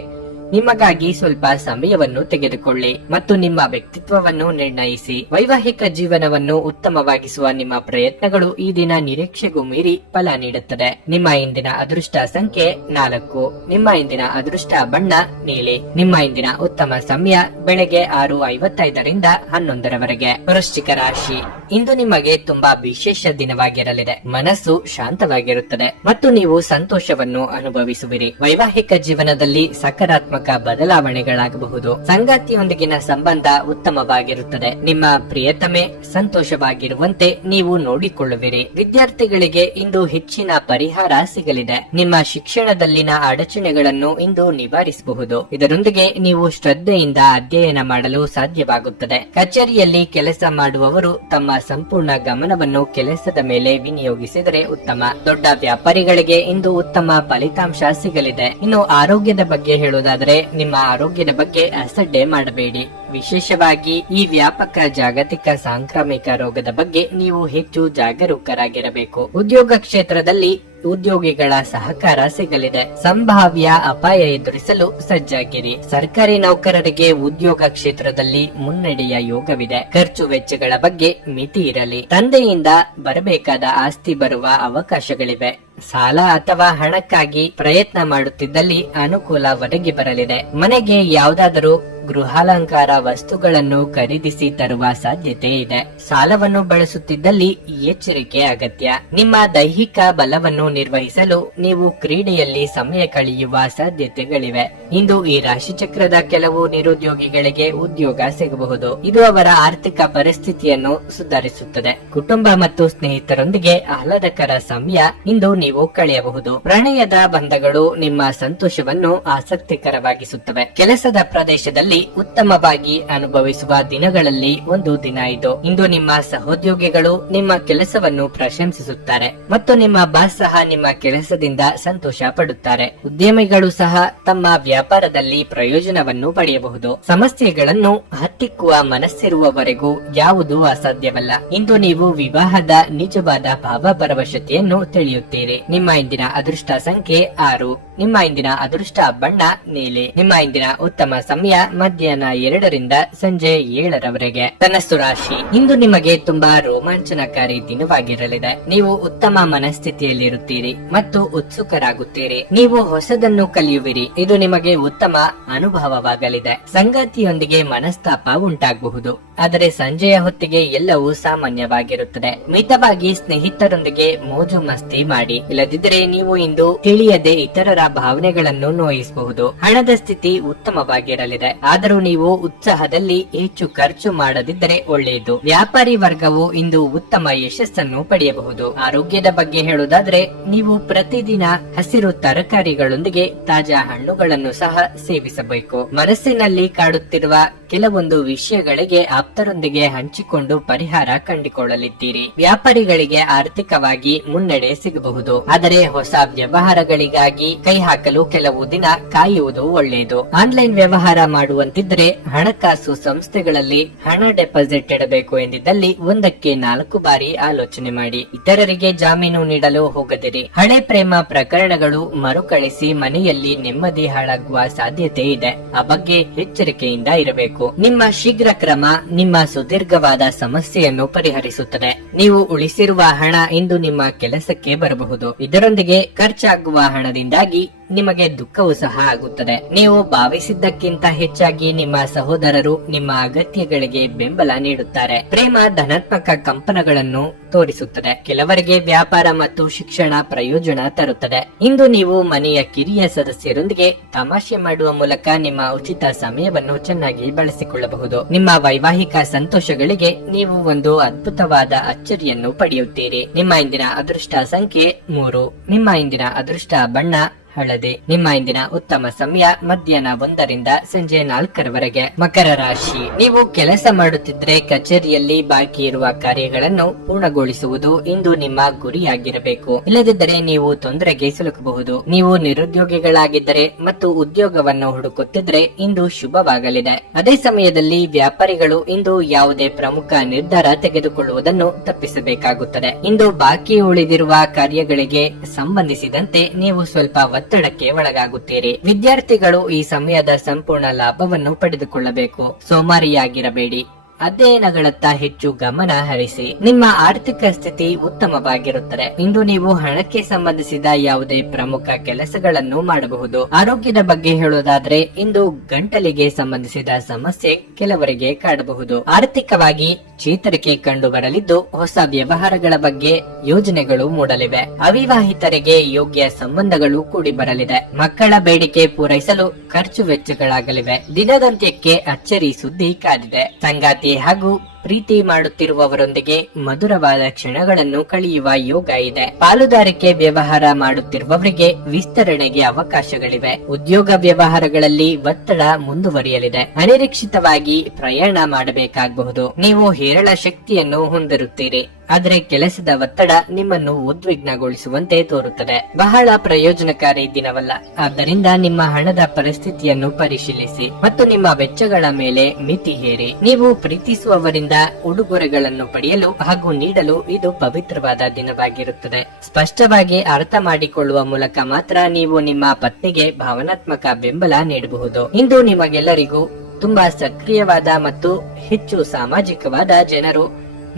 ನಿಮಗಾಗಿ ಸ್ವಲ್ಪ ಸಮಯವನ್ನು ತೆಗೆದುಕೊಳ್ಳಿ ಮತ್ತು ನಿಮ್ಮ ವ್ಯಕ್ತಿತ್ವವನ್ನು ನಿರ್ಣಯಿಸಿ. ವೈವಾಹಿಕ ಜೀವನವನ್ನು ಉತ್ತಮವಾಗಿಸುವ ನಿಮ್ಮ ಪ್ರಯತ್ನಗಳು ಈ ದಿನ ನಿರೀಕ್ಷೆಗೂ ಮೀರಿ ಫಲ ನೀಡುತ್ತದೆ. ನಿಮ್ಮ ಇಂದಿನ ಅದೃಷ್ಟ ಸಂಖ್ಯೆ 4. ನಿಮ್ಮ ಇಂದಿನ ಅದೃಷ್ಟ ಬಣ್ಣ ನೀಲಿ. ನಿಮ್ಮ ಇಂದಿನ ಉತ್ತಮ ಸಮಯ ಬೆಳಗ್ಗೆ 6:55ರಿಂದ 11ರವರೆಗೆ. ವೃಶ್ಚಿಕ ರಾಶಿ, ಇಂದು ನಿಮಗೆ ತುಂಬಾ ವಿಶೇಷ ದಿನವಾಗಿರಲಿದೆ. ಮನಸ್ಸು ಶಾಂತವಾಗಿರುತ್ತದೆ ಮತ್ತು ನೀವು ಸಂತೋಷವನ್ನು ಅನುಭವಿಸುವಿರಿ. ವೈವಾಹಿಕ ಜೀವನದಲ್ಲಿ ಸಕಾರಾತ್ಮಕ ಬದಲಾವಣೆಗಳಾಗಬಹುದು. ಸಂಗಾತಿಯೊಂದಿಗಿನ ಸಂಬಂಧ ಉತ್ತಮವಾಗಿರುತ್ತದೆ. ನಿಮ್ಮ ಪ್ರಿಯತಮೆ ಸಂತೋಷವಾಗಿರುವಂತೆ ನೀವು ನೋಡಿಕೊಳ್ಳುವಿರಿ. ವಿದ್ಯಾರ್ಥಿಗಳಿಗೆ ಇಂದು ಹೆಚ್ಚಿನ ಪರಿಹಾರ ಸಿಗಲಿದೆ. ನಿಮ್ಮ ಶಿಕ್ಷಣದಲ್ಲಿನ ಅಡಚಣೆಗಳನ್ನು ಇಂದು ನಿವಾರಿಸಬಹುದು. ಇದರೊಂದಿಗೆ ನೀವು ಶ್ರದ್ಧೆಯಿಂದ ಅಧ್ಯಯನ ಮಾಡಲು ಸಾಧ್ಯವಾಗುತ್ತದೆ. ಕಚೇರಿಯಲ್ಲಿ ಕೆಲಸ ಮಾಡುವವರು ತಮ್ಮ ಸಂಪೂರ್ಣ ಗಮನವನ್ನು ಕೆಲಸದ ಮೇಲೆ ವಿನಿಯೋಗಿಸಿದರೆ ಉತ್ತಮ. ದೊಡ್ಡ ವ್ಯಾಪಾರಿಗಳಿಗೆ ಇಂದು ಉತ್ತಮ ಫಲಿತಾಂಶ ಸಿಗಲಿದೆ. ಇನ್ನು ಆರೋಗ್ಯದ ಬಗ್ಗೆ ಹೇಳುವುದಾದರೆ ನಿಮ್ಮ ಆರೋಗ್ಯದ ಬಗ್ಗೆ ಅಸಡ್ಡೆ ಮಾಡಬೇಡಿ. ವಿಶೇಷವಾಗಿ ಈ ವ್ಯಾಪಕ ಜಾಗತಿಕ ಸಾಂಕ್ರಾಮಿಕ ರೋಗದ ಬಗ್ಗೆ ನೀವು ಹೆಚ್ಚು ಜಾಗರೂಕರಾಗಿರಬೇಕು. ಉದ್ಯೋಗ ಕ್ಷೇತ್ರದಲ್ಲಿ ಉದ್ಯೋಗಿಗಳ ಸಹಕಾರ ಸಿಗಲಿದೆ. ಸಂಭಾವ್ಯ ಅಪಾಯ ಎದುರಿಸಲು ಸಜ್ಜಾಗಿರಿ. ಸರ್ಕಾರಿ ನೌಕರರಿಗೆ ಉದ್ಯೋಗ ಕ್ಷೇತ್ರದಲ್ಲಿ ಮುನ್ನಡೆಯ ಯೋಗವಿದೆ. ಖರ್ಚು ವೆಚ್ಚಗಳ ಬಗ್ಗೆ ಮಿತಿ ಇರಲಿ. ತಂದೆಯಿಂದ ಬರಬೇಕಾದ ಆಸ್ತಿ ಬರುವ ಅವಕಾಶಗಳಿವೆ. ಸಾಲ ಅಥವಾ ಹಣಕ್ಕಾಗಿ ಪ್ರಯತ್ನ ಮಾಡುತ್ತಿದ್ದಲ್ಲಿ ಅನುಕೂಲ ಒದಗಿ ಬರಲಿದೆ. ಮನೆಗೆ ಯಾವುದಾದರೂ ಗೃಹಾಲಂಕಾರ ವಸ್ತುಗಳನ್ನು ಖರೀದಿಸಿ ತರುವ ಸಾಧ್ಯತೆ ಇದೆ. ಸಾಲವನ್ನು ಬಳಸುತ್ತಿದ್ದಲ್ಲಿ ಎಚ್ಚರಿಕೆ ಅಗತ್ಯ. ನಿಮ್ಮ ದೈಹಿಕ ಬಲವನ್ನು ನಿರ್ವಹಿಸಲು ನೀವು ಕ್ರೀಡೆಯಲ್ಲಿ ಸಮಯ ಕಳೆಯುವ ಸಾಧ್ಯತೆಗಳಿವೆ. ಇಂದು ಈ ರಾಶಿಚಕ್ರದ ಕೆಲವು ನಿರುದ್ಯೋಗಿಗಳಿಗೆ ಉದ್ಯೋಗ ಸಿಗಬಹುದು. ಇದು ಅವರ ಆರ್ಥಿಕ ಪರಿಸ್ಥಿತಿಯನ್ನು ಸುಧಾರಿಸುತ್ತದೆ. ಕುಟುಂಬ ಮತ್ತು ಸ್ನೇಹಿತರೊಂದಿಗೆ ಆಹ್ಲಾದಕರ ಸಮಯ ಇಂದು ನೀವು ಕಳೆಯಬಹುದು. ಪ್ರಣಯದ ಬಂಧಗಳು ನಿಮ್ಮ ಸಂತೋಷವನ್ನು ಆಸಕ್ತಿಕರವಾಗಿಸುತ್ತವೆ. ಕೆಲಸದ ಪ್ರದೇಶದಲ್ಲಿ ಉತ್ತಮವಾಗಿ ಅನುಭವಿಸುವ ದಿನಗಳಲ್ಲಿ ಒಂದು ದಿನ ಇದು. ಇಂದು ನಿಮ್ಮ ಸಹೋದ್ಯೋಗಿಗಳು ನಿಮ್ಮ ಕೆಲಸವನ್ನು ಪ್ರಶಂಸಿಸುತ್ತಾರೆ ಮತ್ತು ನಿಮ್ಮ ಬಾಸ್ ಸಹ ನಿಮ್ಮ ಕೆಲಸದಿಂದ ಸಂತೋಷ ಪಡುತ್ತಾರೆ. ಉದ್ಯಮಿಗಳು ಸಹ ತಮ್ಮ ವ್ಯಾಪಾರದಲ್ಲಿ ಪ್ರಯೋಜನವನ್ನು ಪಡೆಯಬಹುದು. ಸಮಸ್ಯೆಗಳನ್ನು ಹತ್ತಿಕ್ಕುವ ಮನಸ್ಸಿರುವವರೆಗೂ ಯಾವುದೂ ಅಸಾಧ್ಯವಲ್ಲ. ಇಂದು ನೀವು ವಿವಾಹದ ನಿಜವಾದ ಭಾವಪರವಶತೆಯನ್ನು ತಿಳಿಯುತ್ತೀರಿ. ನಿಮ್ಮ ಇಂದಿನ ಅದೃಷ್ಟ ಸಂಖ್ಯೆ 6. ನಿಮ್ಮ ಇಂದಿನ ಅದೃಷ್ಟ ಬಣ್ಣ ನೀಲಿ. ನಿಮ್ಮ ಇಂದಿನ ಉತ್ತಮ ಸಮಯ ಮಧ್ಯಾಹ್ನ 2ರಿಂದ ಸಂಜೆ 7ರವರೆಗೆ. ಧನಸ್ಸು ರಾಶಿ, ಇಂದು ನಿಮಗೆ ತುಂಬಾ ರೋಮಾಂಚನಕಾರಿ ದಿನವಾಗಿರಲಿದೆ. ನೀವು ಉತ್ತಮ ಮನಸ್ಥಿತಿಯಲ್ಲಿರುತ್ತೀರಿ ಮತ್ತು ಉತ್ಸುಕರಾಗುತ್ತೀರಿ. ನೀವು ಹೊಸದನ್ನು ಕಲಿಯುವಿರಿ. ಇದು ನಿಮಗೆ ಉತ್ತಮ ಅನುಭವವಾಗಲಿದೆ. ಸಂಗಾತಿಯೊಂದಿಗೆ ಮನಸ್ತಾಪ ಉಂಟಾಗಬಹುದು, ಆದರೆ ಸಂಜೆಯ ಹೊತ್ತಿಗೆ ಎಲ್ಲವೂ ಸಾಮಾನ್ಯವಾಗಿರುತ್ತದೆ. ಮಿತವಾಗಿ ಸ್ನೇಹಿತರೊಂದಿಗೆ ಮೋಜು ಮಸ್ತಿ ಮಾಡಿ. ಇಲ್ಲದಿದ್ದರೆ ನೀವು ಇಂದು ತಿಳಿಯದೆ ಇತರರ ಭಾವನೆಗಳನ್ನು ನೋಯಿಸಬಹುದು. ಹಣದ ಸ್ಥಿತಿ ಉತ್ತಮವಾಗಿರಲಿದೆ, ಆದರೂ ನೀವು ಉತ್ಸಾಹದಲ್ಲಿ ಹೆಚ್ಚು ಖರ್ಚು ಮಾಡದಿದ್ದರೆ ಒಳ್ಳೆಯದು. ವ್ಯಾಪಾರಿ ವರ್ಗವು ಇಂದು ಉತ್ತಮ ಯಶಸ್ಸನ್ನು ಪಡೆಯಬಹುದು. ಆರೋಗ್ಯದ ಬಗ್ಗೆ ಹೇಳುವುದಾದ್ರೆ ನೀವು ಪ್ರತಿದಿನ ಹಸಿರು ತರಕಾರಿಗಳೊಂದಿಗೆ ತಾಜಾ ಹಣ್ಣುಗಳನ್ನು ಸಹ ಸೇವಿಸಬೇಕು. ಮನಸ್ಸಿನಲ್ಲಿ ಕಾಡುತ್ತಿರುವ ಕೆಲವೊಂದು ವಿಷಯಗಳಿಗೆ ಆಪ್ತರೊಂದಿಗೆ ಹಂಚಿಕೊಂಡು ಪರಿಹಾರ ಕಂಡುಕೊಳ್ಳಲಿದ್ದೀರಿ. ವ್ಯಾಪಾರಿಗಳಿಗೆ ಆರ್ಥಿಕವಾಗಿ ಮುನ್ನಡೆ ಸಿಗಬಹುದು, ಆದರೆ ಹೊಸ ವ್ಯವಹಾರಗಳಿಗಾಗಿ ಕೈ ಹಾಕಲು ಕೆಲವು ದಿನ ಕಾಯುವುದು ಒಳ್ಳೆಯದು. ಆನ್ಲೈನ್ ವ್ಯವಹಾರ ಮಾಡುವಂತಿದ್ರೆ ಹಣಕಾಸು ಸಂಸ್ಥೆಗಳಲ್ಲಿ ಹಣ ಡೆಪಾಸಿಟ್ ಇಡಬೇಕು ಎಂದಿದ್ದಲ್ಲಿ ಒಂದಕ್ಕೆ 4 ಬಾರಿ ಆಲೋಚನೆ ಮಾಡಿ. ಇತರರಿಗೆ ಜಾಮೀನು ನೀಡಲು ಹೋಗದಿರಿ. ಹಳೆ ಪ್ರೇಮ ಪ್ರಕರಣಗಳು ಮರುಕಳಿಸಿ ಮನೆಯಲ್ಲಿ ನೆಮ್ಮದಿ ಹಾಳಾಗುವ ಸಾಧ್ಯತೆ ಇದೆ. ಆ ಬಗ್ಗೆ ಎಚ್ಚರಿಕೆಯಿಂದ ಇರಬೇಕು. ನಿಮ್ಮ ಶೀಘ್ರ ಕ್ರಮ ನಿಮ್ಮ ಸುದೀರ್ಘವಾದ ಸಮಸ್ಯೆಯನ್ನು ಪರಿಹರಿಸುತ್ತದೆ. ನೀವು ಉಳಿಸಿರುವ ಹಣ ಇಂದು ನಿಮ್ಮ ಕೆಲಸಕ್ಕೆ ಬರಬಹುದು. ಇದರೊಂದಿಗೆ ಖರ್ಚಾಗುವ ಹಣದಿಂದಾಗಿ ನಿಮಗೆ ದುಃಖವೂ ಸಹ ಆಗುತ್ತದೆ. ನೀವು ಭಾವಿಸಿದ್ದಕ್ಕಿಂತ ಹೆಚ್ಚಾಗಿ ನಿಮ್ಮ ಸಹೋದರರು ನಿಮ್ಮ ಅಗತ್ಯಗಳಿಗೆ ಬೆಂಬಲ ನೀಡುತ್ತಾರೆ. ಪ್ರೇಮ ಧನಾತ್ಮಕ ಕಂಪನಗಳನ್ನು ತೋರಿಸುತ್ತದೆ. ಕೆಲವರಿಗೆ ವ್ಯಾಪಾರ ಮತ್ತು ಶಿಕ್ಷಣ ಪ್ರಯೋಜನ ತರುತ್ತದೆ. ಇಂದು ನೀವು ಮನೆಯ ಕಿರಿಯ ಸದಸ್ಯರೊಂದಿಗೆ ತಮಾಷೆ ಮಾಡುವ ಮೂಲಕ ನಿಮ್ಮ ಉಚಿತ ಸಮಯವನ್ನು ಚೆನ್ನಾಗಿ ಬಳಸಿಕೊಳ್ಳಬಹುದು. ನಿಮ್ಮ ವೈವಾಹಿಕ ಸಂತೋಷಗಳಿಗೆ ನೀವು ಒಂದು ಅದ್ಭುತವಾದ ಅಚ್ಚರಿಯನ್ನು ಪಡೆಯುತ್ತೀರಿ. ನಿಮ್ಮ ಇಂದಿನ ಅದೃಷ್ಟ ಸಂಖ್ಯೆ 3. ನಿಮ್ಮ ಇಂದಿನ ಅದೃಷ್ಟ ಬಣ್ಣ ಹಳದಿ. ನಿಮ್ಮ ಇಂದಿನ ಉತ್ತಮ ಸಮಯ ಮಧ್ಯಾಹ್ನ 1 ರಿಂದ ಸಂಜೆ 4 ಮಕರ ರಾಶಿ. ನೀವು ಕೆಲಸ ಮಾಡುತ್ತಿದ್ರೆ ಕಚೇರಿಯಲ್ಲಿ ಬಾಕಿ ಇರುವ ಕಾರ್ಯಗಳನ್ನು ಪೂರ್ಣಗೊಳಿಸುವುದು ಇಂದು ನಿಮ್ಮ ಗುರಿಯಾಗಿರಬೇಕು. ಇಲ್ಲದಿದ್ದರೆ ನೀವು ತೊಂದರೆಗೆ ಸಿಲುಕಬಹುದು. ನೀವು ನಿರುದ್ಯೋಗಿಗಳಾಗಿದ್ದರೆ ಮತ್ತು ಉದ್ಯೋಗವನ್ನು ಹುಡುಕುತ್ತಿದ್ರೆ ಇಂದು ಶುಭವಾಗಲಿದೆ. ಅದೇ ಸಮಯದಲ್ಲಿ ವ್ಯಾಪಾರಿಗಳು ಇಂದು ಯಾವುದೇ ಪ್ರಮುಖ ನಿರ್ಧಾರ ತೆಗೆದುಕೊಳ್ಳುವುದನ್ನು ತಪ್ಪಿಸಬೇಕಾಗುತ್ತದೆ. ಇಂದು ಬಾಕಿ ಉಳಿದಿರುವ ಕಾರ್ಯಗಳಿಗೆ ಸಂಬಂಧಿಸಿದಂತೆ ನೀವು ಸ್ವಲ್ಪ ಒತ್ತಡಕ್ಕೆ ಒಳಗಾಗುತ್ತೀರಿ. ವಿದ್ಯಾರ್ಥಿಗಳು ಈ ಸಮಯದ ಸಂಪೂರ್ಣ ಲಾಭವನ್ನು ಪಡೆದುಕೊಳ್ಳಬೇಕು. ಸೋಮಾರಿಯಾಗಿರಬೇಡಿ. ಅಧ್ಯಯನಗಳತ್ತ ಹೆಚ್ಚು ಗಮನ ಹರಿಸಿ. ನಿಮ್ಮ ಆರ್ಥಿಕ ಸ್ಥಿತಿ ಉತ್ತಮವಾಗಿರುತ್ತದೆ. ಇಂದು ನೀವು ಹಣಕ್ಕೆ ಸಂಬಂಧಿಸಿದ ಯಾವುದೇ ಪ್ರಮುಖ ಕೆಲಸಗಳನ್ನು ಮಾಡಬಹುದು. ಆರೋಗ್ಯದ ಬಗ್ಗೆ ಹೇಳೋದಾದ್ರೆ ಇಂದು ಗಂಟಲಿಗೆ ಸಂಬಂಧಿಸಿದ ಸಮಸ್ಯೆ ಕೆಲವರಿಗೆ ಕಾಡಬಹುದು. ಆರ್ಥಿಕವಾಗಿ ಚೇತರಿಕೆ ಕಂಡು ಬರಲಿದ್ದು ಹೊಸ ವ್ಯವಹಾರಗಳ ಬಗ್ಗೆ ಯೋಜನೆಗಳು ಮೂಡಲಿವೆ. ಅವಿವಾಹಿತರಿಗೆ ಯೋಗ್ಯ ಸಂಬಂಧಗಳು ಕೂಡಿ ಬರಲಿದೆ. ಮಕ್ಕಳ ಬೇಡಿಕೆ ಪೂರೈಸಲು ಖರ್ಚು ವೆಚ್ಚಗಳಾಗಲಿವೆ. ದಿನದಂತ್ಯಕ್ಕೆ ಅಚ್ಚರಿ ಸುದ್ದಿ ಕಾದಿದೆ. ಸಂಗಾತಿ ಹಾಗೂ ಪ್ರೀತಿ ಮಾಡುತ್ತಿರುವವರೊಂದಿಗೆ ಮಧುರವಾದ ಕ್ಷಣಗಳನ್ನು ಕಳೆಯುವ ಯೋಗ ಇದೆ. ಪಾಲುದಾರಿಕೆ ವ್ಯವಹಾರ ಮಾಡುತ್ತಿರುವವರಿಗೆ ವಿಸ್ತರಣೆಗೆ ಅವಕಾಶಗಳಿವೆ. ಉದ್ಯೋಗ ವ್ಯವಹಾರಗಳಲ್ಲಿ ಒತ್ತಡ ಮುಂದುವರಿಯಲಿದೆ. ಅನಿರೀಕ್ಷಿತವಾಗಿ ಪ್ರಯಾಣ ಮಾಡಬೇಕಾಗಬಹುದು. ನೀವು ಹೇರಳ ಶಕ್ತಿಯನ್ನು ಹೊಂದಿರುತ್ತೀರಿ, ಆದರೆ ಕೆಲಸದ ಒತ್ತಡ ನಿಮ್ಮನ್ನು ಉದ್ವಿಗ್ನಗೊಳಿಸುವಂತೆ ತೋರುತ್ತದೆ. ಬಹಳ ಪ್ರಯೋಜನಕಾರಿ ದಿನವಲ್ಲ. ಆದ್ದರಿಂದ ನಿಮ್ಮ ಹಣದ ಪರಿಸ್ಥಿತಿಯನ್ನು ಪರಿಶೀಲಿಸಿ ಮತ್ತು ನಿಮ್ಮ ವೆಚ್ಚಗಳ ಮೇಲೆ ಮಿತಿ ಹೇರಿ. ನೀವು ಪ್ರೀತಿಸುವವರಿಂದ ಉಡುಗೊರೆಗಳನ್ನು ಪಡೆಯಲು ಹಾಗೂ ನೀಡಲು ಇದು ಪವಿತ್ರವಾದ ದಿನವಾಗಿರುತ್ತದೆ. ಸ್ಪಷ್ಟವಾಗಿ ಅರ್ಥ ಮಾಡಿಕೊಳ್ಳುವ ಮೂಲಕ ಮಾತ್ರ ನೀವು ನಿಮ್ಮ ಪತ್ನಿಗೆ ಭಾವನಾತ್ಮಕ ಬೆಂಬಲ ನೀಡಬಹುದು. ಇಂದು ನಿಮಗೆಲ್ಲರಿಗೂ ತುಂಬಾ ಸಕ್ರಿಯವಾದ ಮತ್ತು ಹೆಚ್ಚು ಸಾಮಾಜಿಕವಾದ ಜನರು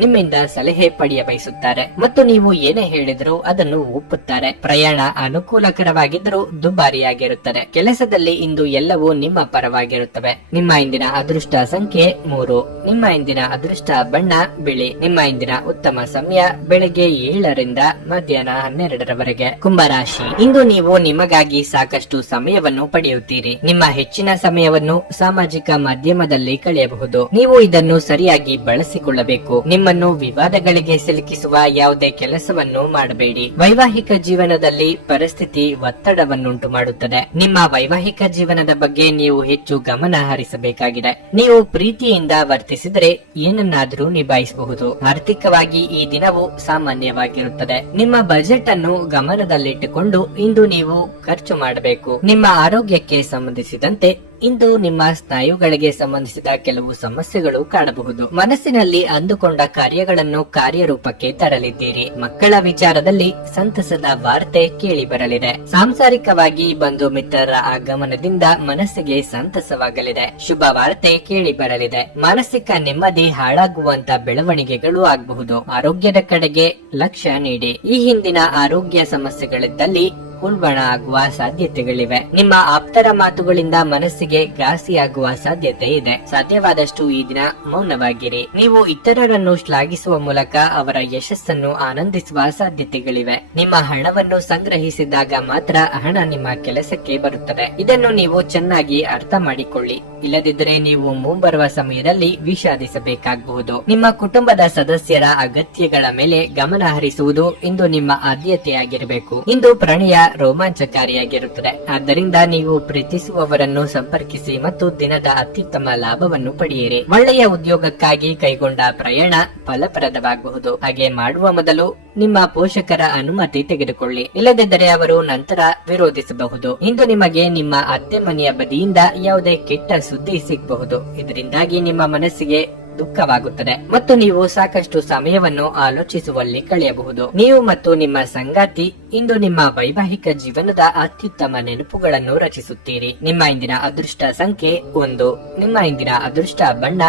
ನಿಮ್ಮಿಂದ ಸಲಹೆ ಪಡೆಯ ಬಯಸುತ್ತಾರೆ ಮತ್ತು ನೀವು ಏನೇ ಹೇಳಿದರೂ ಅದನ್ನು ಒಪ್ಪುತ್ತಾರೆ. ಪ್ರಯಾಣ ಅನುಕೂಲಕರವಾಗಿದ್ದರೂ ದುಬಾರಿಯಾಗಿರುತ್ತದೆ. ಕೆಲಸದಲ್ಲಿ ಇಂದು ಎಲ್ಲವೂ ನಿಮ್ಮ ಪರವಾಗಿರುತ್ತವೆ. ನಿಮ್ಮ ಇಂದಿನ ಅದೃಷ್ಟ ಸಂಖ್ಯೆ 3. ನಿಮ್ಮ ಇಂದಿನ ಅದೃಷ್ಟ ಬಣ್ಣ ಬಿಳಿ. ನಿಮ್ಮ ಇಂದಿನ ಉತ್ತಮ ಸಮಯ ಬೆಳಗ್ಗೆ 7 ರಿಂದ ಮಧ್ಯಾಹ್ನ 12 ಕುಂಭರಾಶಿ. ಇಂದು ನೀವು ನಿಮಗಾಗಿ ಸಾಕಷ್ಟು ಸಮಯವನ್ನು ಪಡೆಯುತ್ತೀರಿ. ನಿಮ್ಮ ಹೆಚ್ಚಿನ ಸಮಯವನ್ನು ಸಾಮಾಜಿಕ ಮಾಧ್ಯಮದಲ್ಲಿ ಕಳೆಯಬಹುದು. ನೀವು ಇದನ್ನು ಸರಿಯಾಗಿ ಬಳಸಿಕೊಳ್ಳಬೇಕು. ನಿಮ್ಮನ್ನು ವಿವಾದಗಳಿಗೆ ಸಿಲುಕಿಸುವ ಯಾವುದೇ ಕೆಲಸವನ್ನು ಮಾಡಬೇಡಿ. ವೈವಾಹಿಕ ಜೀವನದಲ್ಲಿ ಪರಿಸ್ಥಿತಿ ಒತ್ತಡವನ್ನುಂಟು ಮಾಡುತ್ತದೆ. ನಿಮ್ಮ ವೈವಾಹಿಕ ಜೀವನದ ಬಗ್ಗೆ ನೀವು ಹೆಚ್ಚು ಗಮನ ಹರಿಸಬೇಕಾಗಿದೆ. ನೀವು ಪ್ರೀತಿಯಿಂದ ವರ್ತಿಸಿದರೆ ಏನನ್ನಾದರೂ ನಿಭಾಯಿಸಬಹುದು. ಆರ್ಥಿಕವಾಗಿ ಈ ದಿನವು ಸಾಮಾನ್ಯವಾಗಿರುತ್ತದೆ. ನಿಮ್ಮ ಬಜೆಟ್ ಅನ್ನು ಗಮನದಲ್ಲಿಟ್ಟುಕೊಂಡು ಇಂದು ನೀವು ಖರ್ಚು ಮಾಡಬೇಕು. ನಿಮ್ಮ ಆರೋಗ್ಯಕ್ಕೆ ಸಂಬಂಧಿಸಿದಂತೆ ಇಂದು ನಿಮ್ಮ ಸ್ನಾಯುಗಳಿಗೆ ಸಂಬಂಧಿಸಿದ ಕೆಲವು ಸಮಸ್ಯೆಗಳು ಕಾಣಬಹುದು. ಮನಸ್ಸಿನಲ್ಲಿ ಅಂದುಕೊಂಡ ಕಾರ್ಯಗಳನ್ನು ಕಾರ್ಯರೂಪಕ್ಕೆ ತರಲಿದ್ದೀರಿ. ಮಕ್ಕಳ ವಿಚಾರದಲ್ಲಿ ಸಂತಸದ ವಾರ್ತೆ ಕೇಳಿ ಬರಲಿದೆ. ಸಾಂಸಾರಿಕವಾಗಿ ಬಂಧು ಮಿತ್ರರ ಆಗಮನದಿಂದ ಮನಸ್ಸಿಗೆ ಸಂತಸವಾಗಲಿದೆ. ಶುಭ ವಾರ್ತೆ ಕೇಳಿ ಬರಲಿದೆ. ಮಾನಸಿಕ ನೆಮ್ಮದಿ ಹಾಳಾಗುವಂತ ಬೆಳವಣಿಗೆಗಳು ಆಗಬಹುದು. ಆರೋಗ್ಯದ ಕಡೆಗೆ ಲಕ್ಷ್ಯ ನೀಡಿ. ಈ ಹಿಂದಿನ ಆರೋಗ್ಯ ಸಮಸ್ಯೆಗಳಿದ್ದಲ್ಲಿ ಉಲ್ಬಣ ಆಗುವ ಸಾಧ್ಯತೆಗಳಿವೆ. ನಿಮ್ಮ ಆಪ್ತರ ಮಾತುಗಳಿಂದ ಮನಸ್ಸಿಗೆ ಘಾಸಿಯಾಗುವ ಸಾಧ್ಯತೆ ಇದೆ. ಸಾಧ್ಯವಾದಷ್ಟು ಈ ದಿನ ಮೌನವಾಗಿರಿ. ನೀವು ಇತರರನ್ನು ಶ್ಲಾಘಿಸುವ ಮೂಲಕ ಅವರ ಯಶಸ್ಸನ್ನು ಆನಂದಿಸುವ ಸಾಧ್ಯತೆಗಳಿವೆ. ನಿಮ್ಮ ಹಣವನ್ನು ಸಂಗ್ರಹಿಸಿದಾಗ ಮಾತ್ರ ಹಣ ನಿಮ್ಮ ಕೆಲಸಕ್ಕೆ ಬರುತ್ತದೆ. ಇದನ್ನು ನೀವು ಚೆನ್ನಾಗಿ ಅರ್ಥ ಮಾಡಿಕೊಳ್ಳಿ. ಇಲ್ಲದಿದ್ದರೆ ನೀವು ಮುಂಬರುವ ಸಮಯದಲ್ಲಿ ವಿಷಾದಿಸಬೇಕಾಗಬಹುದು. ನಿಮ್ಮ ಕುಟುಂಬದ ಸದಸ್ಯರ ಅಗತ್ಯಗಳ ಮೇಲೆ ಗಮನ ಹರಿಸುವುದು ಇಂದು ನಿಮ್ಮ ಆದ್ಯತೆಯಾಗಿರಬೇಕು. ಇಂದು ಪ್ರಣಯ ರೋಮಾಂಚಕಾರಿಯಾಗಿರುತ್ತದೆ. ಆದ್ದರಿಂದ ನೀವು ಪ್ರೀತಿಸುವವರನ್ನು ಸಂಪರ್ಕಿಸಿ ಮತ್ತು ದಿನದ ಅತ್ಯುತ್ತಮ ಲಾಭವನ್ನು ಪಡೆಯಿರಿ. ಒಳ್ಳೆಯ ಉದ್ಯೋಗಕ್ಕಾಗಿ ಕೈಗೊಂಡ ಪ್ರಯಾಣ ಫಲಪ್ರದವಾಗಬಹುದು. ಹಾಗೆ ಮಾಡುವ ಮೊದಲು ನಿಮ್ಮ ಪೋಷಕರ ಅನುಮತಿ ತೆಗೆದುಕೊಳ್ಳಿ. ಇಲ್ಲದಿದ್ದರೆ ಅವರು ನಂತರ ವಿರೋಧಿಸಬಹುದು. ಇಂದು ನಿಮಗೆ ನಿಮ್ಮ ಅತ್ತೆ ಮನೆಯ ಬದಿಯಿಂದ ಯಾವುದೇ ಕೆಟ್ಟ ಸುದ್ದಿ ಸಿಗಬಹುದು. ಇದರಿಂದಾಗಿ ನಿಮ್ಮ ಮನಸ್ಸಿಗೆ ದುಃಖವಾಗುತ್ತದೆ ಮತ್ತು ನೀವು ಸಾಕಷ್ಟು ಸಮಯವನ್ನು ಆಲೋಚಿಸುವಲ್ಲಿ ಕಳೆಯಬಹುದು. ನೀವು ಮತ್ತು ನಿಮ್ಮ ಸಂಗಾತಿ ಇಂದು ನಿಮ್ಮ ವೈವಾಹಿಕ ಜೀವನದ ಅತ್ಯುತ್ತಮ ನೆನಪುಗಳನ್ನು ರಚಿಸುತ್ತೀರಿ. ನಿಮ್ಮ ಇಂದಿನ ಅದೃಷ್ಟ ಸಂಖ್ಯೆ 1. ನಿಮ್ಮ ಇಂದಿನ ಅದೃಷ್ಟ ಬಣ್ಣ